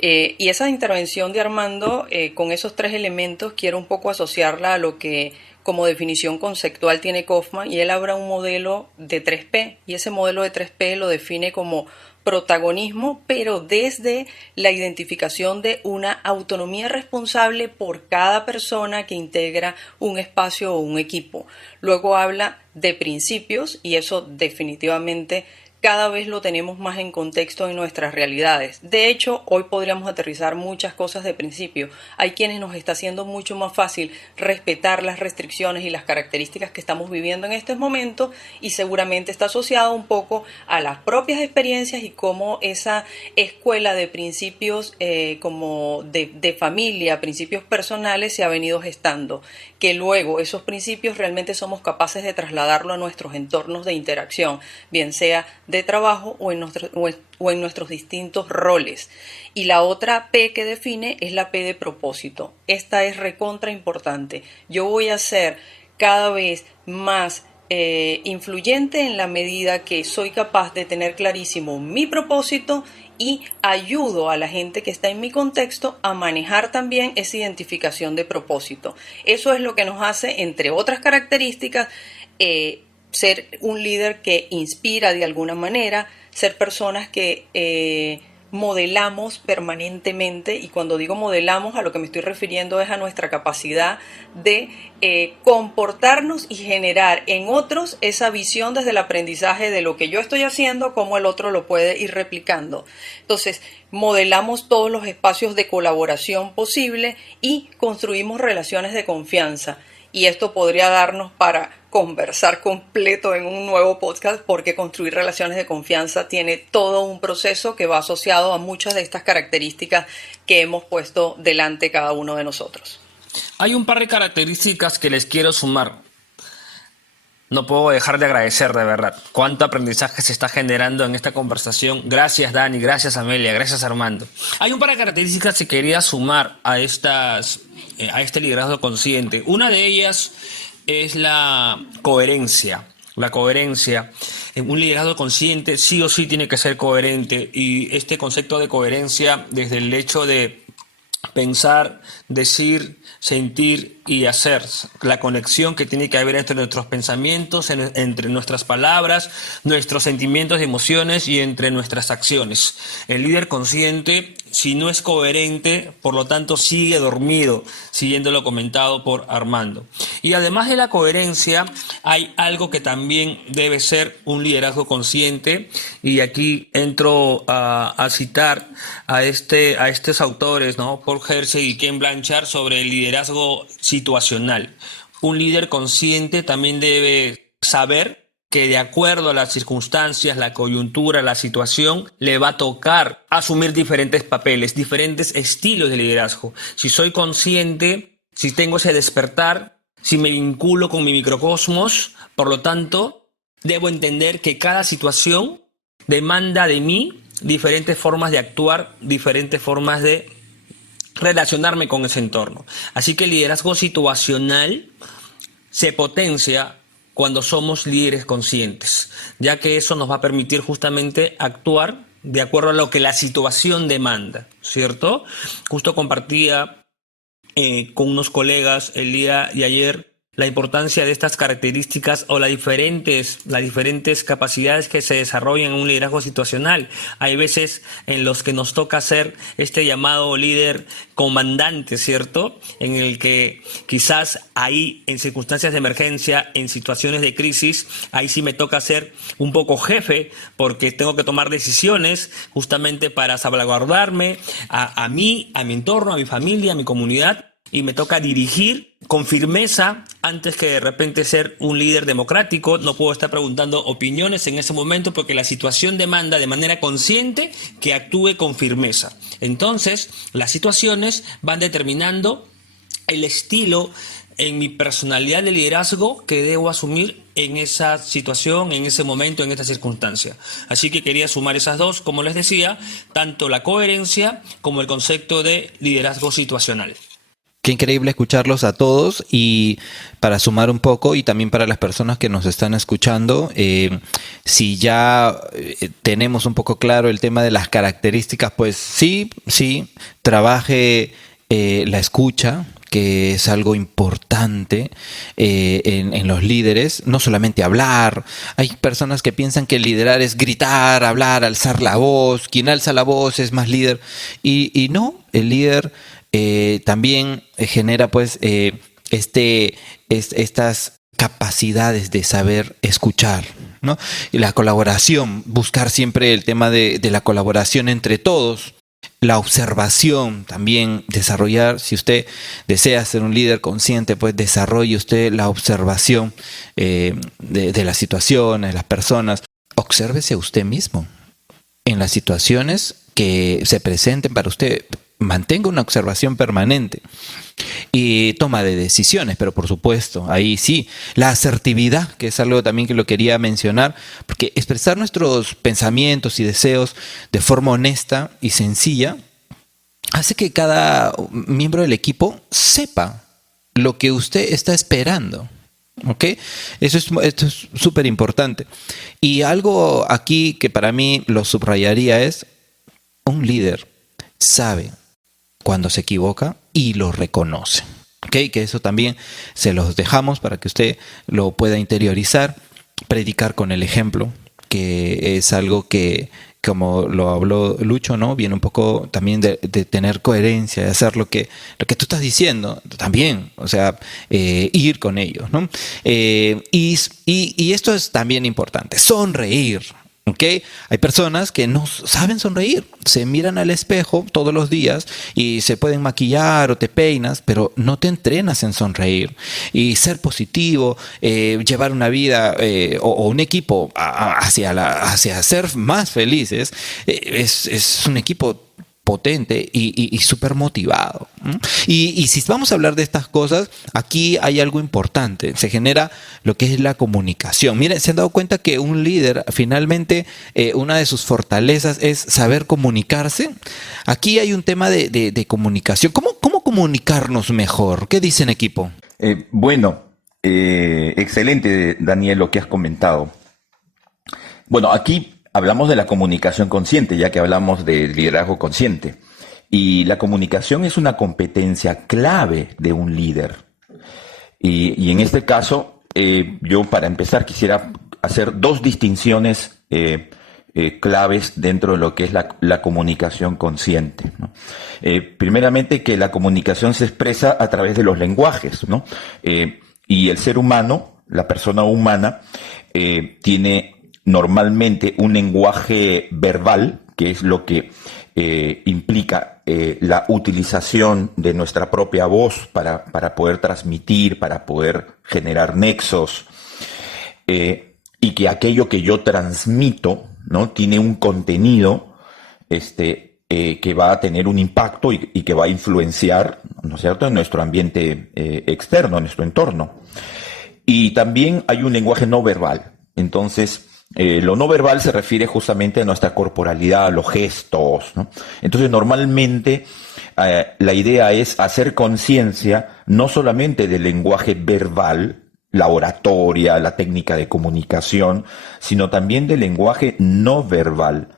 Y esa intervención de Armando, con esos tres elementos, quiero un poco asociarla a lo que como definición conceptual tiene Kaufman, y él habla un modelo de 3P, y ese modelo de 3P lo define como protagonismo, pero desde la identificación de una autonomía responsable por cada persona que integra un espacio o un equipo. Luego habla de principios, y eso definitivamente cada vez lo tenemos más en contexto en nuestras realidades. De hecho, hoy podríamos aterrizar muchas cosas de principio. Hay quienes nos está haciendo mucho más fácil respetar las restricciones y las características que estamos viviendo en este momento, y seguramente está asociado un poco a las propias experiencias y cómo esa escuela de principios como de familia, principios personales, se ha venido gestando, que luego esos principios realmente somos capaces de trasladarlo a nuestros entornos de interacción, bien sea de trabajo o en nuestros distintos roles. Y la otra P que define es la P de propósito. Esta es recontra importante. Yo voy a ser cada vez más influyente en la medida que soy capaz de tener clarísimo mi propósito y ayudo a la gente que está en mi contexto a manejar también esa identificación de propósito. Eso es lo que nos hace, entre otras características, ser un líder que inspira de alguna manera, ser personas que modelamos permanentemente, y cuando digo modelamos, a lo que me estoy refiriendo es a nuestra capacidad de comportarnos y generar en otros esa visión desde el aprendizaje de lo que yo estoy haciendo, cómo el otro lo puede ir replicando. Entonces, modelamos todos los espacios de colaboración posible y construimos relaciones de confianza. Y esto podría darnos para conversar completo en un nuevo podcast, porque construir relaciones de confianza tiene todo un proceso que va asociado a muchas de estas características que hemos puesto delante cada uno de nosotros. Hay un par de características que les quiero sumar. no puedo dejar de agradecer de verdad cuánto aprendizaje se está generando en esta conversación. Gracias Dani, gracias Amelia, gracias Armando. Hay un par de características que quería sumar a este liderazgo consciente. Una de ellas es la coherencia. La coherencia. Un liderazgo consciente sí o sí tiene que ser coherente, y este concepto de coherencia desde el hecho de pensar, decir, sentir y hacer, la conexión que tiene que haber entre nuestros pensamientos, entre nuestras palabras, nuestros sentimientos y emociones, y entre nuestras acciones. El líder consciente, si no es coherente, por lo tanto sigue dormido, siguiendo lo comentado por Armando. Y además de la coherencia, hay algo que también debe ser un liderazgo consciente, y aquí entro a citar a estos autores, ¿no? Paul Hersey y Ken Blanchard, sobre el liderazgo situacional. Un líder consciente también debe saber que de acuerdo a las circunstancias, la coyuntura, la situación, le va a tocar asumir diferentes papeles, diferentes estilos de liderazgo. Si soy consciente, si tengo ese despertar, si me vinculo con mi microcosmos, por lo tanto, debo entender que cada situación demanda de mí diferentes formas de actuar, diferentes formas de relacionarme con ese entorno. Así que el liderazgo situacional se potencia cuando somos líderes conscientes, ya que eso nos va a permitir justamente actuar de acuerdo a lo que la situación demanda, ¿cierto? Justo compartía con unos colegas el día de ayer la importancia de estas características o las diferentes capacidades que se desarrollan en un liderazgo situacional. Hay veces en los que nos toca ser este llamado líder comandante, ¿cierto? En el que quizás ahí, en circunstancias de emergencia, en situaciones de crisis, ahí sí me toca ser un poco jefe, porque tengo que tomar decisiones justamente para salvaguardarme a mí, a mi entorno, a mi familia, a mi comunidad. Y me toca dirigir con firmeza antes que de repente ser un líder democrático. No puedo estar preguntando opiniones en ese momento, porque la situación demanda de manera consciente que actúe con firmeza. Entonces, las situaciones van determinando el estilo en mi personalidad de liderazgo que debo asumir en esa situación, en ese momento, en esta circunstancia. Así que quería sumar esas dos, como les decía, tanto la coherencia como el concepto de liderazgo situacional. Qué increíble escucharlos a todos, y para sumar un poco y también para las personas que nos están escuchando, si ya tenemos un poco claro el tema de las características, pues sí, trabaje la escucha, que es algo importante en los líderes. No solamente hablar. Hay personas que piensan que liderar es gritar, hablar, alzar la voz. Quien alza la voz es más líder. Y no, el líder también genera pues estas capacidades de saber escuchar, ¿no? Y la colaboración, buscar siempre el tema de la colaboración entre todos. La observación también, desarrollar, si usted desea ser un líder consciente, pues desarrolle usted la observación de las situaciones, las personas. Obsérvese usted mismo en las situaciones que se presenten para usted. Mantenga una observación permanente y toma de decisiones, pero por supuesto, ahí sí, la asertividad, que es algo también que lo quería mencionar, porque expresar nuestros pensamientos y deseos de forma honesta y sencilla hace que cada miembro del equipo sepa lo que usted está esperando. ¿Ok? Esto es súper importante. Y algo aquí que para mí lo subrayaría es: un líder sabe cuando se equivoca y lo reconoce. ¿Okay? Que eso también se los dejamos para que usted lo pueda interiorizar. Predicar con el ejemplo, que es algo que, como lo habló Lucho, ¿no? Viene un poco también de tener coherencia, de hacer lo que tú estás diciendo también, o sea, ir con ellos, ¿no? Y esto es también importante: sonreír. ¿Okay? Hay personas que no saben sonreír, se miran al espejo todos los días y se pueden maquillar o te peinas, pero no te entrenas en sonreír. Y ser positivo, llevar una vida o un equipo hacia ser más felices, es un equipo potente y súper motivado. Y si vamos a hablar de estas cosas, aquí hay algo importante. Se genera lo que es la comunicación. Miren, ¿se han dado cuenta que un líder finalmente una de sus fortalezas es saber comunicarse? Aquí hay un tema de comunicación. ¿Cómo comunicarnos mejor? ¿Qué dicen, equipo? Excelente, Daniel, lo que has comentado. Bueno, aquí hablamos de la comunicación consciente, ya que hablamos de liderazgo consciente. Y la comunicación es una competencia clave de un líder. Y en este caso, yo para empezar quisiera hacer dos distinciones claves dentro de lo que es la comunicación consciente, ¿no? Primeramente, que la comunicación se expresa a través de los lenguajes, ¿no? Y el ser humano, la persona humana, tiene normalmente un lenguaje verbal, que es lo que implica la utilización de nuestra propia voz para poder transmitir, para poder generar nexos, y que aquello que yo transmito, ¿no?, tiene un contenido que va a tener un impacto y que va a influenciar, ¿no es cierto?, en nuestro ambiente externo, en nuestro entorno. Y también hay un lenguaje no verbal. Entonces, lo no verbal se refiere justamente a nuestra corporalidad, a los gestos, ¿no? Entonces, normalmente la idea es hacer conciencia no solamente del lenguaje verbal, la oratoria, la técnica de comunicación, sino también del lenguaje no verbal.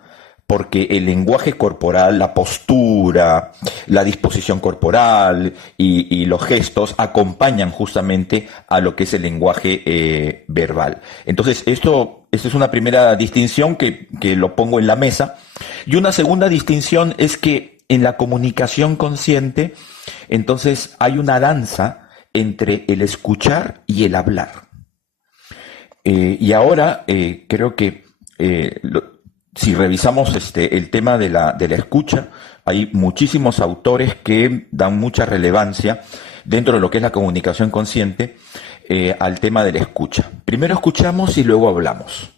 Porque el lenguaje corporal, la postura, la disposición corporal y los gestos acompañan justamente a lo que es el lenguaje verbal. Entonces, esta es una primera distinción que lo pongo en la mesa. Y una segunda distinción es que en la comunicación consciente, entonces hay una danza entre el escuchar y el hablar. Y ahora creo que si revisamos el tema de la escucha, hay muchísimos autores que dan mucha relevancia dentro de lo que es la comunicación consciente al tema de la escucha. Primero escuchamos y luego hablamos.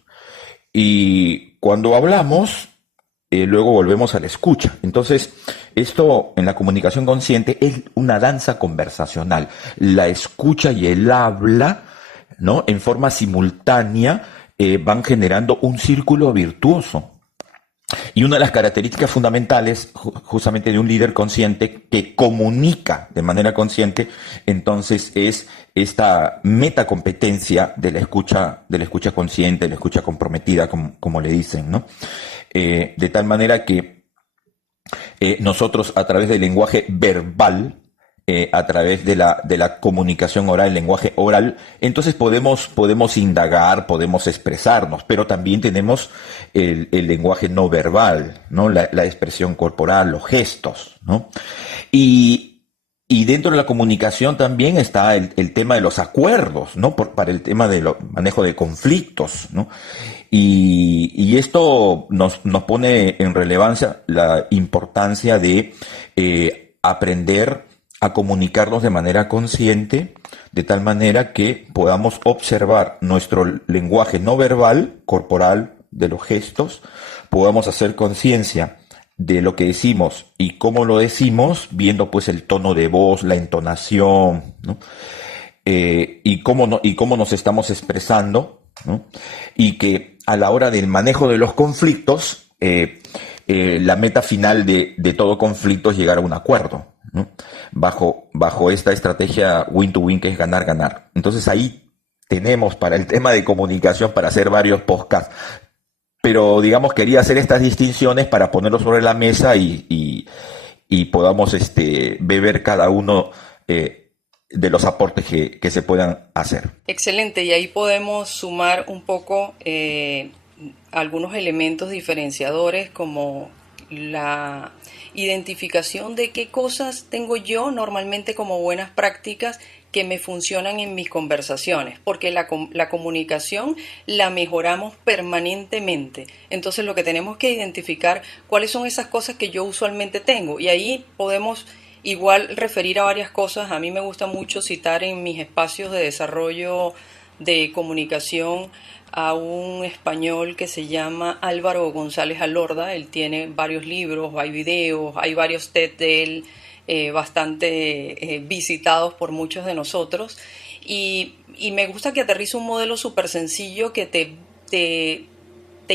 Y cuando hablamos, luego volvemos a la escucha. Entonces, esto en la comunicación consciente es una danza conversacional. La escucha y el habla, ¿no?, en forma simultánea, van generando un círculo virtuoso. Y una de las características fundamentales justamente de un líder consciente que comunica de manera consciente, entonces es esta metacompetencia de la escucha consciente, de la escucha comprometida, como le dicen, ¿no? De tal manera que nosotros a través del lenguaje verbal, a través de la comunicación oral, el lenguaje oral, entonces podemos indagar, podemos expresarnos, pero también tenemos el lenguaje no verbal, ¿no?, la expresión corporal, los gestos, ¿no? Y dentro de la comunicación también está el tema de los acuerdos, ¿no?, para el tema del manejo de conflictos, ¿no? Y esto nos pone en relevancia la importancia de aprender a comunicarnos de manera consciente, de tal manera que podamos observar nuestro lenguaje no verbal, corporal, de los gestos, podamos hacer conciencia de lo que decimos y cómo lo decimos, viendo pues el tono de voz, la entonación, ¿no?, y cómo nos estamos expresando, ¿no?, y que a la hora del manejo de los conflictos, la meta final de todo conflicto es llegar a un acuerdo, ¿no?, bajo esta estrategia win-to-win, que es ganar-ganar. Entonces ahí tenemos para el tema de comunicación para hacer varios podcasts. Pero digamos, quería hacer estas distinciones para ponerlo sobre la mesa y podamos beber cada uno de los aportes que se puedan hacer. Excelente, y ahí podemos sumar un poco algunos elementos diferenciadores, como la identificación de qué cosas tengo yo normalmente como buenas prácticas que me funcionan en mis conversaciones, porque la comunicación la mejoramos permanentemente. Entonces lo que tenemos que identificar cuáles son esas cosas que yo usualmente tengo, y ahí podemos igual referir a varias cosas. A mí me gusta mucho citar en mis espacios de desarrollo de comunicación a un español que se llama Álvaro González Alorda. Él tiene varios libros, hay videos, hay varios TED de él, bastante visitados por muchos de nosotros. Y me gusta que aterriza un modelo súper sencillo que te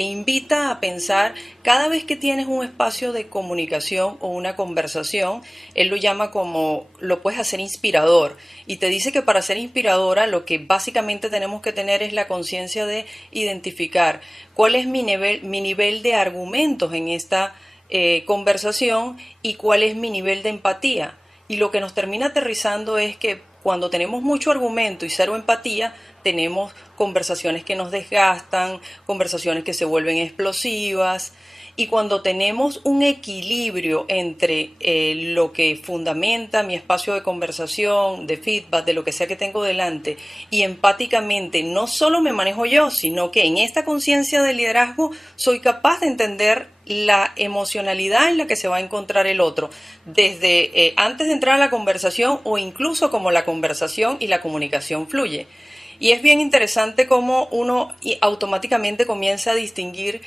invita a pensar cada vez que tienes un espacio de comunicación o una conversación. Él lo llama como lo puedes hacer inspirador, y te dice que para ser inspiradora lo que básicamente tenemos que tener es la conciencia de identificar cuál es mi nivel de argumentos en esta conversación y cuál es mi nivel de empatía. Y lo que nos termina aterrizando es que cuando tenemos mucho argumento y cero empatía, tenemos conversaciones que nos desgastan, conversaciones que se vuelven explosivas. Y cuando tenemos un equilibrio entre lo que fundamenta mi espacio de conversación, de feedback, de lo que sea que tengo delante, y empáticamente no solo me manejo yo, sino que en esta conciencia de liderazgo soy capaz de entender la emocionalidad en la que se va a encontrar el otro, desde antes de entrar a la conversación o incluso como la conversación y la comunicación fluye. Y es bien interesante cómo uno automáticamente comienza a distinguir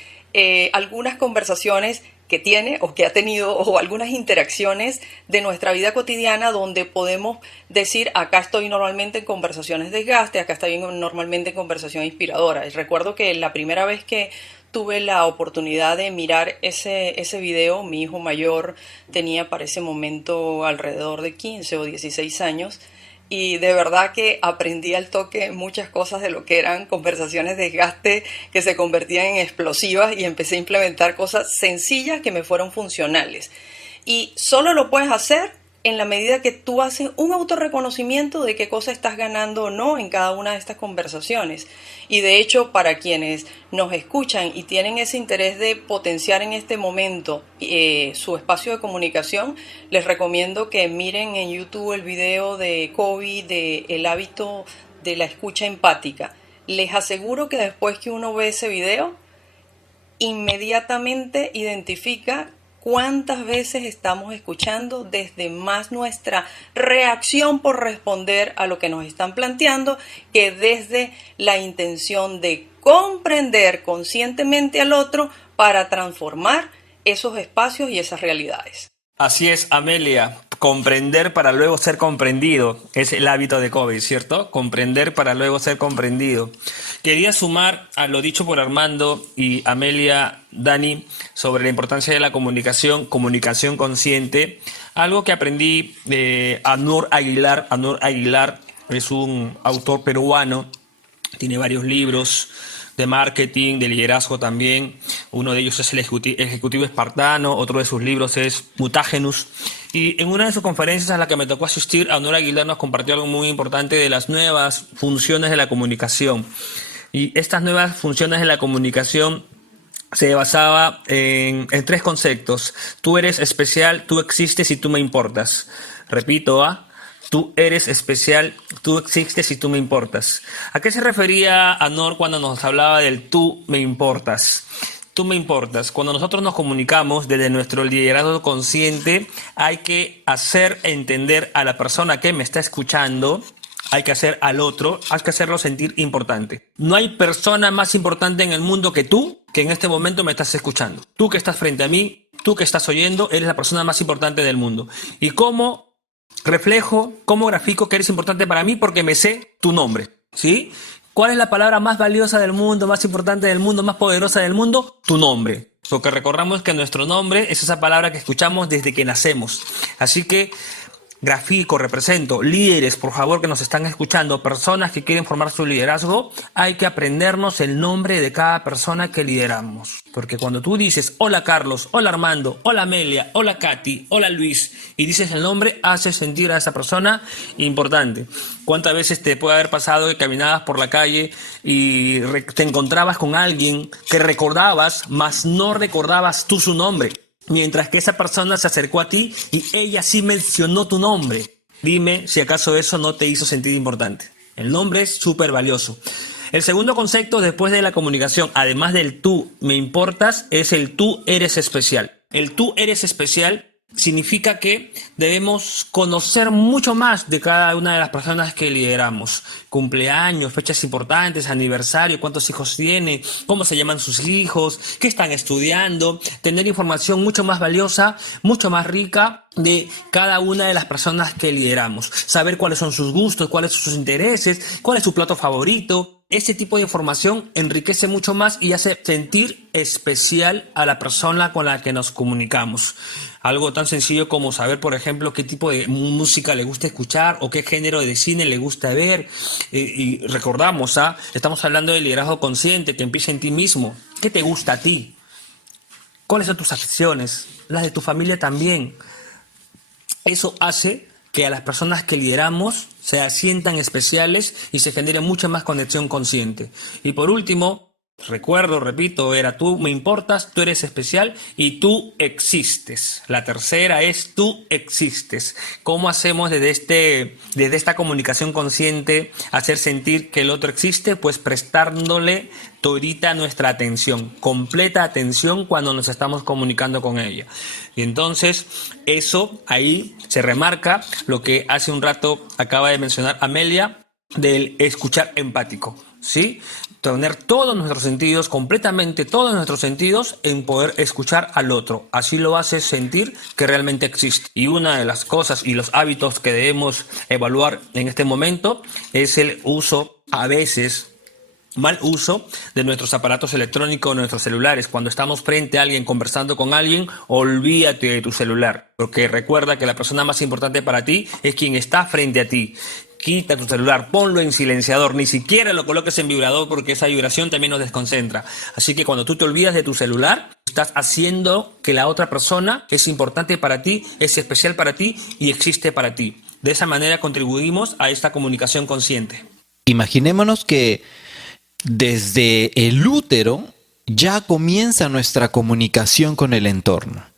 algunas conversaciones que tiene o que ha tenido, o algunas interacciones de nuestra vida cotidiana donde podemos decir: acá estoy normalmente en conversaciones de desgaste, acá estoy normalmente en conversación inspiradora. Y recuerdo que la primera vez que tuve la oportunidad de mirar ese video, mi hijo mayor tenía para ese momento alrededor de 15 o 16 años, y de verdad que aprendí al toque muchas cosas de lo que eran conversaciones de desgaste que se convertían en explosivas, y empecé a implementar cosas sencillas que me fueron funcionales. Y solo lo puedes hacer en la medida que tú haces un autorreconocimiento de qué cosa estás ganando o no en cada una de estas conversaciones. Y de hecho, para quienes nos escuchan y tienen ese interés de potenciar en este momento su espacio de comunicación, les recomiendo que miren en YouTube el video de Covey de el hábito de la escucha empática. Les aseguro que después que uno ve ese video, inmediatamente identifica cuántas veces estamos escuchando desde más nuestra reacción por responder a lo que nos están planteando, que desde la intención de comprender conscientemente al otro para transformar esos espacios y esas realidades. Así es, Amelia. Comprender para luego ser comprendido es el hábito de Covey, ¿cierto? Comprender para luego ser comprendido. Quería sumar a lo dicho por Armando y Amelia, Dani, sobre la importancia de la comunicación consciente. Algo que aprendí de Anur Aguilar. Anur Aguilar es un autor peruano, tiene varios libros de marketing, de liderazgo también. Uno de ellos es el Ejecutivo Espartano, otro de sus libros es Mutágenus. Y en una de sus conferencias a la que me tocó asistir, Anur Aguilar nos compartió algo muy importante de las nuevas funciones de la comunicación. Y estas nuevas funciones de la comunicación se basaba en 3 conceptos. Tú eres especial, tú existes y tú me importas. Repito, tú eres especial, tú existes y tú me importas. ¿A qué se refería Anor cuando nos hablaba del tú me importas? Tú me importas. Cuando nosotros nos comunicamos desde nuestro liderazgo consciente, hay que hacer entender a la persona que me está escuchando, hay que hacer al otro, hay que hacerlo sentir importante. No hay persona más importante en el mundo que tú, que en este momento me estás escuchando. Tú que estás frente a mí, tú que estás oyendo, eres la persona más importante del mundo. ¿Y cómo reflejo, cómo grafico que eres importante para mí? Porque me sé tu nombre, ¿sí? ¿Cuál es la palabra más valiosa del mundo, más importante del mundo, más poderosa del mundo? Tu nombre. Porque recordamos que nuestro nombre es esa palabra que escuchamos desde que nacemos. Así que grafico, represento, líderes, por favor, que nos están escuchando, personas que quieren formar su liderazgo, hay que aprendernos el nombre de cada persona que lideramos. Porque cuando tú dices, hola Carlos, hola Armando, hola Amelia, hola Katy, hola Luis, y dices el nombre, haces sentir a esa persona importante. ¿Cuántas veces te puede haber pasado que caminabas por la calle y te encontrabas con alguien que recordabas, mas no recordabas tú su nombre? Mientras que esa persona se acercó a ti y ella sí mencionó tu nombre. Dime si acaso eso no te hizo sentir importante. El nombre es súper valioso. El segundo concepto después de la comunicación, además del tú me importas, es el tú eres especial. El tú eres especial significa que debemos conocer mucho más de cada una de las personas que lideramos. Cumpleaños, fechas importantes, aniversario, cuántos hijos tiene, cómo se llaman sus hijos, qué están estudiando, tener información mucho más valiosa, mucho más rica de cada una de las personas que lideramos. Saber cuáles son sus gustos, cuáles son sus intereses, cuál es su plato favorito. Ese tipo de información enriquece mucho más y hace sentir especial a la persona con la que nos comunicamos. Algo tan sencillo como saber, por ejemplo, qué tipo de música le gusta escuchar o qué género de cine le gusta ver. Y recordamos, estamos hablando de liderazgo consciente, que empieza en ti mismo. ¿Qué te gusta a ti? ¿Cuáles son tus aficiones? Las de tu familia también. Eso hace que a las personas que lideramos se sientan especiales y se genere mucha más conexión consciente. Y por último, repito, tú me importas, tú eres especial y tú existes. La tercera es tú existes. ¿Cómo hacemos desde esta comunicación consciente hacer sentir que el otro existe? Pues prestándole todita nuestra atención, completa atención cuando nos estamos comunicando con ella. Y entonces eso ahí se remarca lo que hace un rato acaba de mencionar Amelia del escuchar empático, ¿sí? Tener todos nuestros sentidos, completamente todos nuestros sentidos en poder escuchar al otro. Así lo hace sentir que realmente existe. Y una de las cosas y los hábitos que debemos evaluar en este momento es el uso, a veces, mal uso de nuestros aparatos electrónicos, nuestros celulares. Cuando estamos frente a alguien, conversando con alguien, olvídate de tu celular. Porque recuerda que la persona más importante para ti es quien está frente a ti. Quita tu celular, ponlo en silenciador, ni siquiera lo coloques en vibrador porque esa vibración también nos desconcentra. Así que cuando tú te olvidas de tu celular, estás haciendo que la otra persona es importante para ti, es especial para ti y existe para ti. De esa manera contribuimos a esta comunicación consciente. Imaginémonos que desde el útero ya comienza nuestra comunicación con el entorno.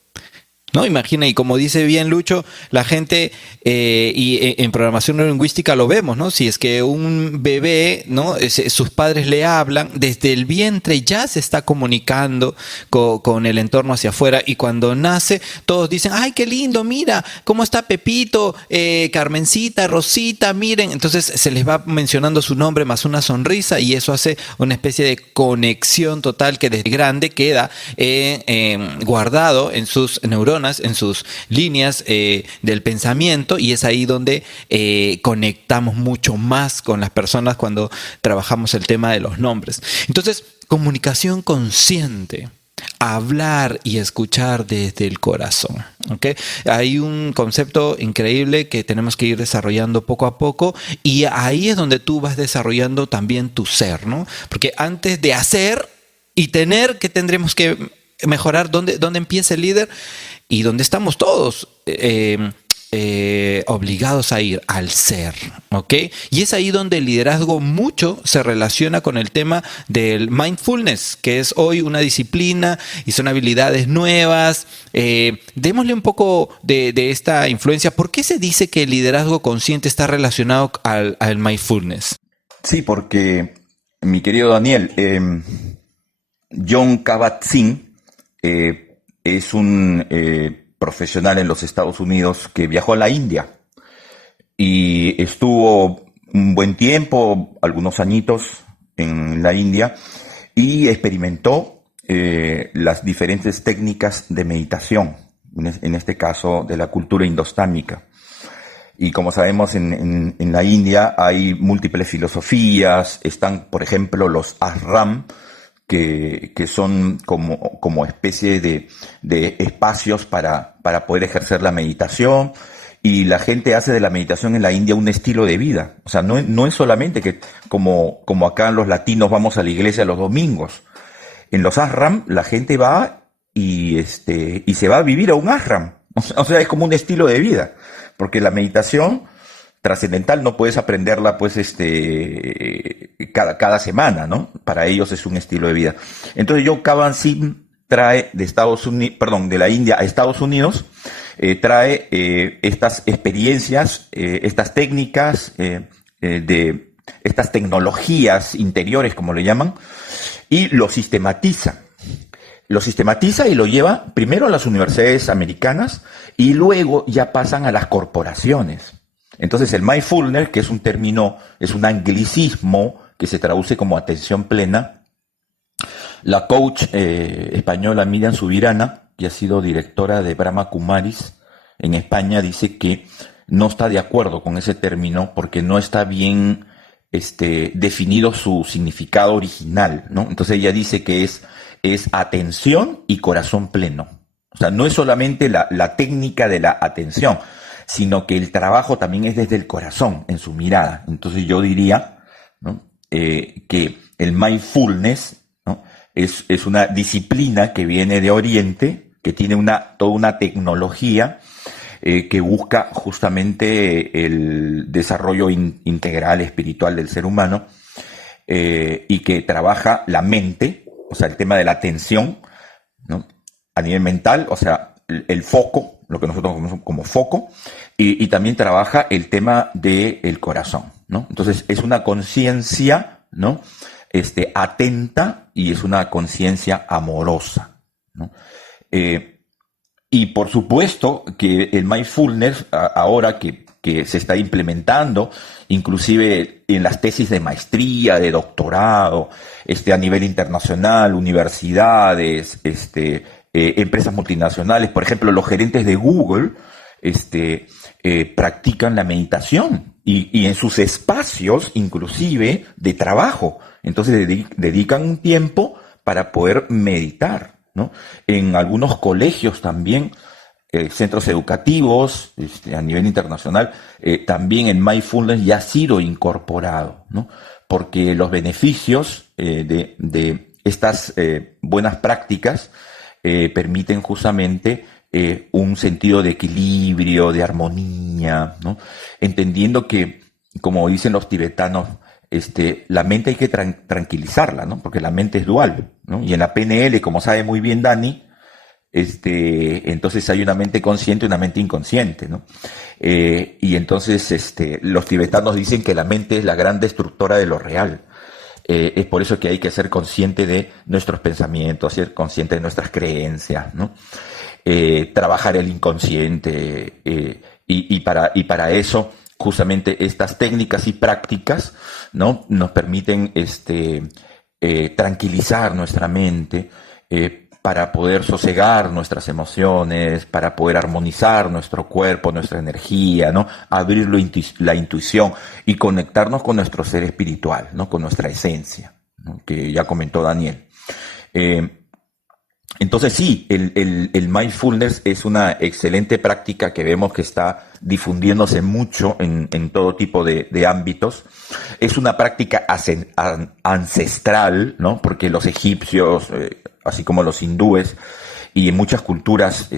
¿No? Imagina, y como dice bien Lucho, la gente, en programación neurolingüística lo vemos, ¿no? Si es que un bebé, ¿no? Sus padres le hablan, desde el vientre ya se está comunicando con el entorno hacia afuera, y cuando nace, todos dicen, ¡ay, qué lindo! Mira, ¿cómo está Pepito, Carmencita, Rosita? Miren, entonces se les va mencionando su nombre más una sonrisa, y eso hace una especie de conexión total que desde grande queda guardado en sus neuronas, en sus líneas del pensamiento, y es ahí donde conectamos mucho más con las personas cuando trabajamos el tema de los nombres. Entonces, comunicación consciente, hablar y escuchar desde el corazón, ¿okay? Hay un concepto increíble que tenemos que ir desarrollando poco a poco, y ahí es donde tú vas desarrollando también tu ser, ¿no? Porque antes de hacer y tener, ¿qué tendremos que mejorar? ¿Dónde empieza el líder? Y donde estamos todos obligados a ir al ser, ¿ok? Y es ahí donde el liderazgo mucho se relaciona con el tema del mindfulness, que es hoy una disciplina y son habilidades nuevas. Démosle un poco de esta influencia. ¿Por qué se dice que el liderazgo consciente está relacionado al mindfulness? Sí, porque, mi querido Daniel, Jon Kabat-Zinn es un profesional en los Estados Unidos que viajó a la India y estuvo un buen tiempo, algunos añitos en la India, y experimentó las diferentes técnicas de meditación, en este caso de la cultura indostánica. Y como sabemos, en la India hay múltiples filosofías. Están, por ejemplo, los ashram, que son como especie de espacios para poder ejercer la meditación, y la gente hace de la meditación en la India un estilo de vida. O sea, no es solamente que como acá los latinos vamos a la iglesia los domingos. En los ashram la gente va y se va a vivir a un ashram. O sea, es como un estilo de vida, porque la meditación trascendental no puedes aprenderla pues cada semana, ¿no? Para ellos es un estilo de vida. Entonces Jon Kabat-Zinn trae de la India a Estados Unidos, trae estas experiencias, estas técnicas, de estas tecnologías interiores, como le llaman, y lo sistematiza. lo sistematiza y lo lleva primero a las universidades americanas y luego ya pasan a las corporaciones. Entonces el mindfulness, que es un término, es un anglicismo que se traduce como atención plena, la coach española Miriam Subirana, que ha sido directora de Brahma Kumaris en España, dice que no está de acuerdo con ese término porque no está bien definido su significado original, ¿no? Entonces ella dice que es atención y corazón pleno. O sea, no es solamente la técnica de la atención, sino que el trabajo también es desde el corazón, en su mirada. Entonces yo diría, ¿no?, que el mindfulness, ¿no?, es una disciplina que viene de Oriente, que tiene toda una tecnología que busca justamente el desarrollo integral espiritual del ser humano, y que trabaja la mente, o sea, el tema de la atención, ¿no?, a nivel mental, o sea, el foco, lo que nosotros conocemos como foco, y también trabaja el tema del corazón, ¿no? Entonces es una conciencia, ¿no?, atenta, y es una conciencia amorosa, ¿no? Y por supuesto que el mindfulness, ahora que se está implementando, inclusive en las tesis de maestría, de doctorado, a nivel internacional, universidades, empresas multinacionales, por ejemplo, los gerentes de Google, practican la meditación y en sus espacios, inclusive, de trabajo. Entonces dedican un tiempo para poder meditar, ¿no? En algunos colegios también, centros educativos, a nivel internacional, también el mindfulness ya ha sido incorporado, ¿no? Porque los beneficios de estas buenas prácticas permiten justamente un sentido de equilibrio, de armonía, ¿no? Entendiendo que, como dicen los tibetanos, la mente hay que tranquilizarla, ¿no? Porque la mente es dual, ¿no? Y en la PNL, como sabe muy bien Dani, entonces hay una mente consciente y una mente inconsciente, ¿no? Y entonces los tibetanos dicen que la mente es la gran destructora de lo real. Es por eso que hay que ser consciente de nuestros pensamientos, ser consciente de nuestras creencias, ¿no? Trabajar el inconsciente, y para eso justamente estas técnicas y prácticas, ¿no?, nos permiten tranquilizar nuestra mente, para poder sosegar nuestras emociones, para poder armonizar nuestro cuerpo, nuestra energía, ¿no?, abrir la intuición y conectarnos con nuestro ser espiritual, ¿no?, con nuestra esencia, ¿no?, que ya comentó Daniel. Entonces sí, el mindfulness es una excelente práctica que vemos que está difundiéndose mucho en todo tipo de ámbitos. Es una práctica ancestral, ¿no? Porque los egipcios, así como los hindúes, y en muchas culturas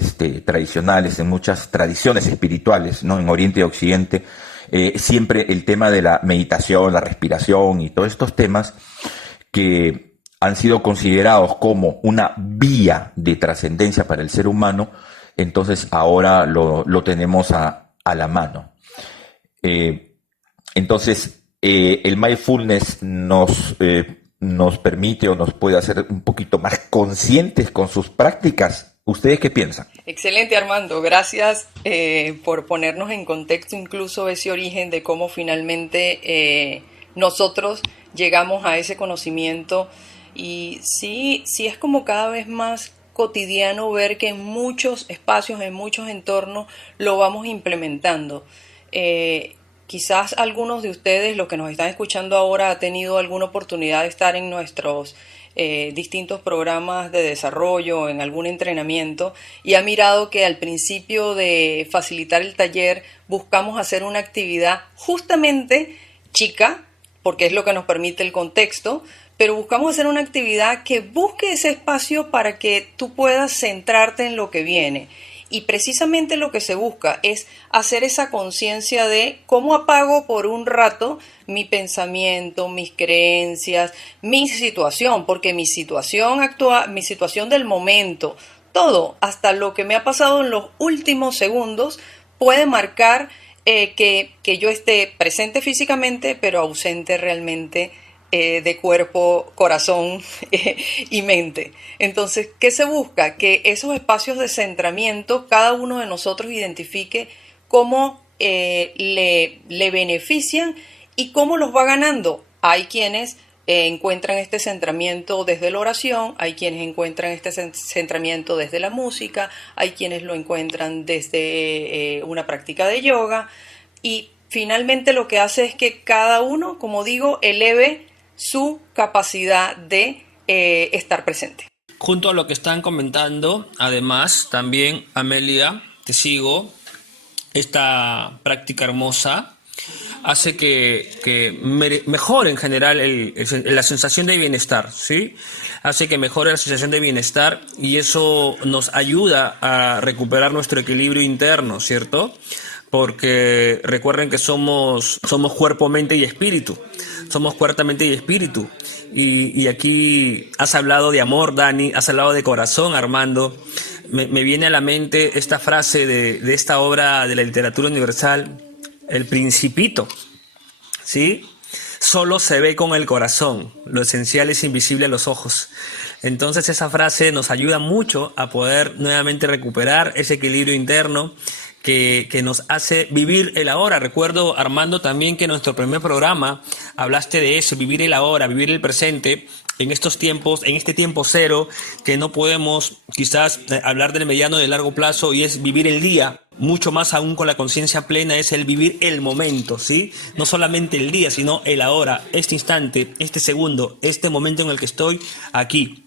tradicionales, en muchas tradiciones espirituales, ¿no?, en Oriente y Occidente, siempre el tema de la meditación, la respiración y todos estos temas que han sido considerados como una vía de trascendencia para el ser humano, entonces ahora lo tenemos a la mano. Entonces, el mindfulness nos permite o nos puede hacer un poquito más conscientes con sus prácticas. ¿Ustedes qué piensan? Excelente, Armando. Gracias por ponernos en contexto incluso ese origen de cómo finalmente nosotros llegamos a ese conocimiento. Y sí es como cada vez más cotidiano ver que en muchos espacios, en muchos entornos, lo vamos implementando. Quizás algunos de ustedes, los que nos están escuchando ahora, han tenido alguna oportunidad de estar en nuestros distintos programas de desarrollo, en algún entrenamiento, y ha mirado que al principio de facilitar el taller buscamos hacer una actividad justamente chica, porque es lo que nos permite el contexto, pero buscamos hacer una actividad que busque ese espacio para que tú puedas centrarte en lo que viene. Y precisamente lo que se busca es hacer esa conciencia de cómo apago por un rato mi pensamiento, mis creencias, mi situación, porque mi situación actual, mi situación del momento, todo, hasta lo que me ha pasado en los últimos segundos, puede marcar que yo esté presente físicamente, pero ausente realmente de cuerpo, corazón y mente. Entonces, ¿qué se busca? Que esos espacios de centramiento, cada uno de nosotros identifique cómo le benefician y cómo los va ganando. Hay quienes encuentran este centramiento desde la oración, hay quienes encuentran este centramiento desde la música, hay quienes lo encuentran desde una práctica de yoga, y finalmente lo que hace es que cada uno, como digo, eleve su capacidad de estar presente. Junto a lo que están comentando, además, también, Amelia, te sigo, esta práctica hermosa hace que mejore en general la sensación de bienestar, ¿sí? Hace que mejore la sensación de bienestar y eso nos ayuda a recuperar nuestro equilibrio interno, ¿cierto? Porque recuerden que somos cuerpo, mente y espíritu. Somos cuerpo, mente y espíritu. Y aquí has hablado de amor, Dani, has hablado de corazón, Armando. Me viene a la mente esta frase de esta obra de la literatura universal, El Principito, ¿sí? Solo se ve con el corazón, lo esencial es invisible a los ojos. Entonces esa frase nos ayuda mucho a poder nuevamente recuperar ese equilibrio interno que nos hace vivir el ahora. Recuerdo, Armando, también que en nuestro primer programa hablaste de eso, vivir el ahora, vivir el presente, en estos tiempos, en este tiempo cero, que no podemos quizás hablar del mediano y del largo plazo, y es vivir el día, mucho más aún con la conciencia plena, es el vivir el momento, ¿sí? No solamente el día, sino el ahora, este instante, este segundo, este momento en el que estoy aquí.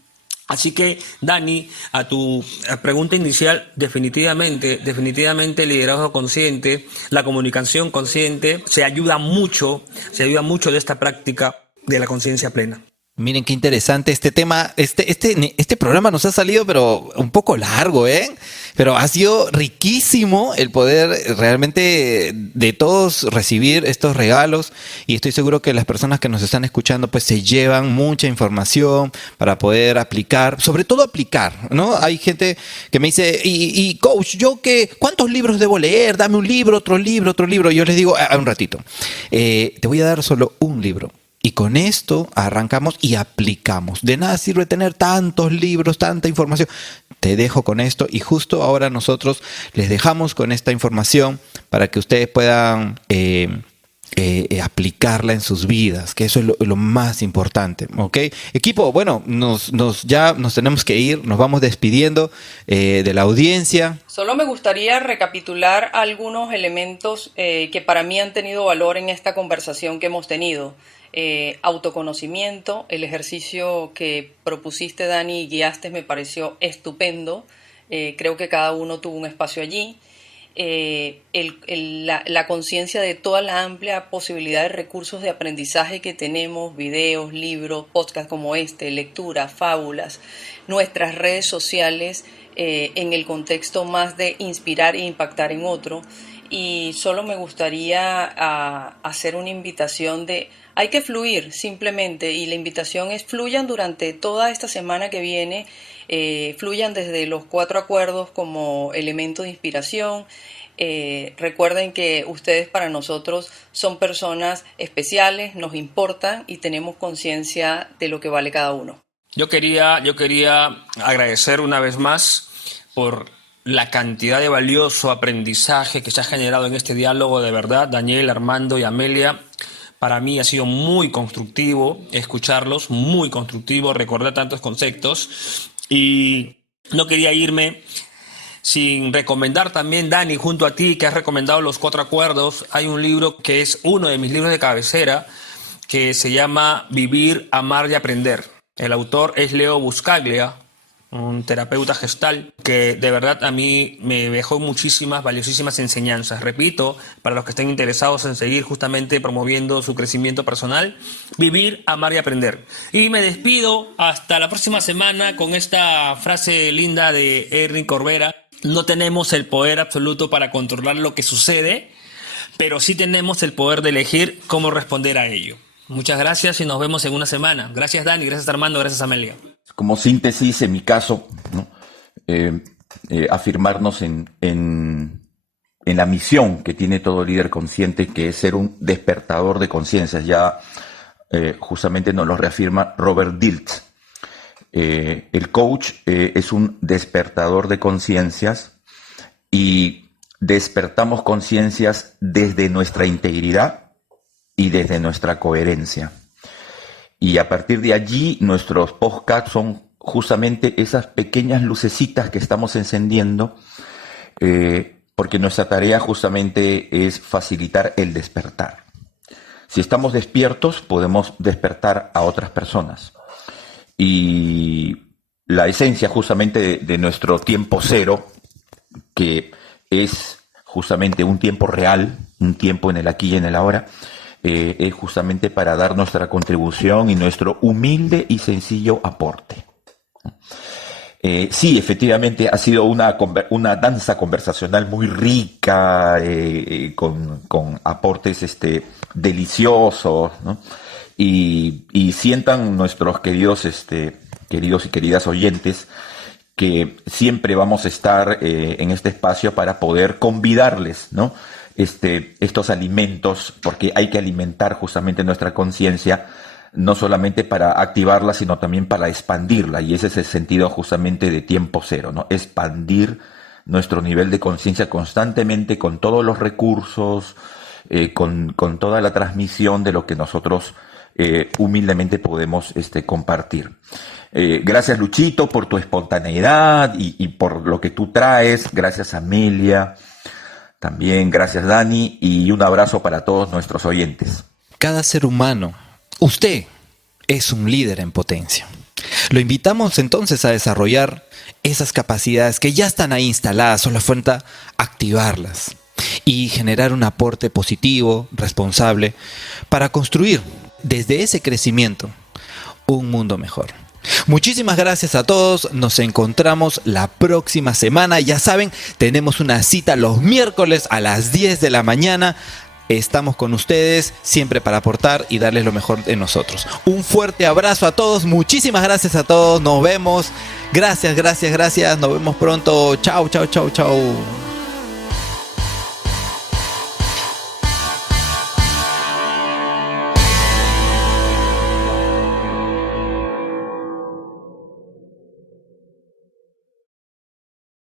Así que, Dani, a tu pregunta inicial, definitivamente el liderazgo consciente, la comunicación consciente, se ayuda mucho de esta práctica de la conciencia plena. Miren qué interesante este tema. Este programa nos ha salido, pero un poco largo, ¿eh? Pero ha sido riquísimo el poder realmente de todos recibir estos regalos, y estoy seguro que las personas que nos están escuchando pues se llevan mucha información para poder aplicar, sobre todo aplicar, ¿no? Hay gente que me dice, y coach, ¿cuántos libros debo leer? Dame un libro, otro libro. Yo les digo, un ratito, te voy a dar solo un libro. Y con esto arrancamos y aplicamos. De nada sirve tener tantos libros, tanta información. Te dejo con esto, y justo ahora nosotros les dejamos con esta información para que ustedes puedan aplicarla en sus vidas, que eso es lo más importante, ¿ok? Equipo, bueno, ya nos tenemos que ir, nos vamos despidiendo de la audiencia. Solo me gustaría recapitular algunos elementos que para mí han tenido valor en esta conversación que hemos tenido. Autoconocimiento, el ejercicio que propusiste, Dani, y guiaste, me pareció estupendo. Creo que cada uno tuvo un espacio allí. La conciencia de toda la amplia posibilidad de recursos de aprendizaje que tenemos, videos, libros, podcasts como este, lectura, fábulas, nuestras redes sociales en el contexto más de inspirar e impactar en otro. Y solo me gustaría hacer una invitación de hay que fluir simplemente, y la invitación es fluyan durante toda esta semana que viene, fluyan desde los 4 acuerdos como elemento de inspiración. Recuerden que ustedes para nosotros son personas especiales, nos importan y tenemos conciencia de lo que vale cada uno. Yo quería agradecer una vez más por la cantidad de valioso aprendizaje que se ha generado en este diálogo. De verdad, Daniel, Armando y Amelia, para mí ha sido muy constructivo escucharlos, muy constructivo recordar tantos conceptos, y no quería irme sin recomendar también, Dani, junto a ti, que has recomendado los 4 acuerdos. Hay un libro que es uno de mis libros de cabecera, que se llama Vivir, Amar y Aprender. El autor es Leo Buscaglia, un terapeuta gestal, que de verdad a mí me dejó muchísimas, valiosísimas enseñanzas. Repito, para los que estén interesados en seguir justamente promoviendo su crecimiento personal, Vivir, Amar y Aprender. Y me despido hasta la próxima semana con esta frase linda de Erwin Corbera: no tenemos el poder absoluto para controlar lo que sucede, pero sí tenemos el poder de elegir cómo responder a ello. Muchas gracias y nos vemos en una semana. Gracias, Dani, gracias, Armando, gracias, Amelia. Como síntesis, en mi caso, ¿no? Afirmarnos en la misión que tiene todo líder consciente, que es ser un despertador de conciencias. Ya justamente nos lo reafirma Robert Dilts. El coach es un despertador de conciencias y despertamos conciencias desde nuestra integridad y desde nuestra coherencia. Y a partir de allí nuestros podcasts son justamente esas pequeñas lucecitas que estamos encendiendo, porque nuestra tarea justamente es facilitar el despertar. Si estamos despiertos, podemos despertar a otras personas. Y la esencia justamente de nuestro tiempo cero, que es justamente un tiempo real, un tiempo en el aquí y en el ahora, es justamente para dar nuestra contribución y nuestro humilde y sencillo aporte. Sí, efectivamente ha sido una danza conversacional muy rica, con aportes deliciosos, ¿no? Y sientan nuestros queridos y queridas oyentes que siempre vamos a estar en este espacio para poder convidarles, ¿no? Estos alimentos, porque hay que alimentar justamente nuestra conciencia, no solamente para activarla, sino también para expandirla, y ese es el sentido justamente de tiempo cero, ¿no? Expandir nuestro nivel de conciencia constantemente con todos los recursos, con toda la transmisión de lo que nosotros humildemente podemos compartir. Gracias, Luchito, por tu espontaneidad y por lo que tú traes. Gracias, Amelia. También gracias, Dani, y un abrazo para todos nuestros oyentes. Cada ser humano, usted, es un líder en potencia. Lo invitamos entonces a desarrollar esas capacidades que ya están ahí instaladas, solo falta activarlas y generar un aporte positivo, responsable, para construir desde ese crecimiento un mundo mejor. Muchísimas gracias a todos, nos encontramos la próxima semana. Ya saben, tenemos una cita los miércoles a las 10 de la mañana. Estamos con ustedes siempre para aportar y darles lo mejor de nosotros. Un fuerte abrazo a todos, muchísimas gracias a todos, nos vemos. Gracias, nos vemos pronto. Chao.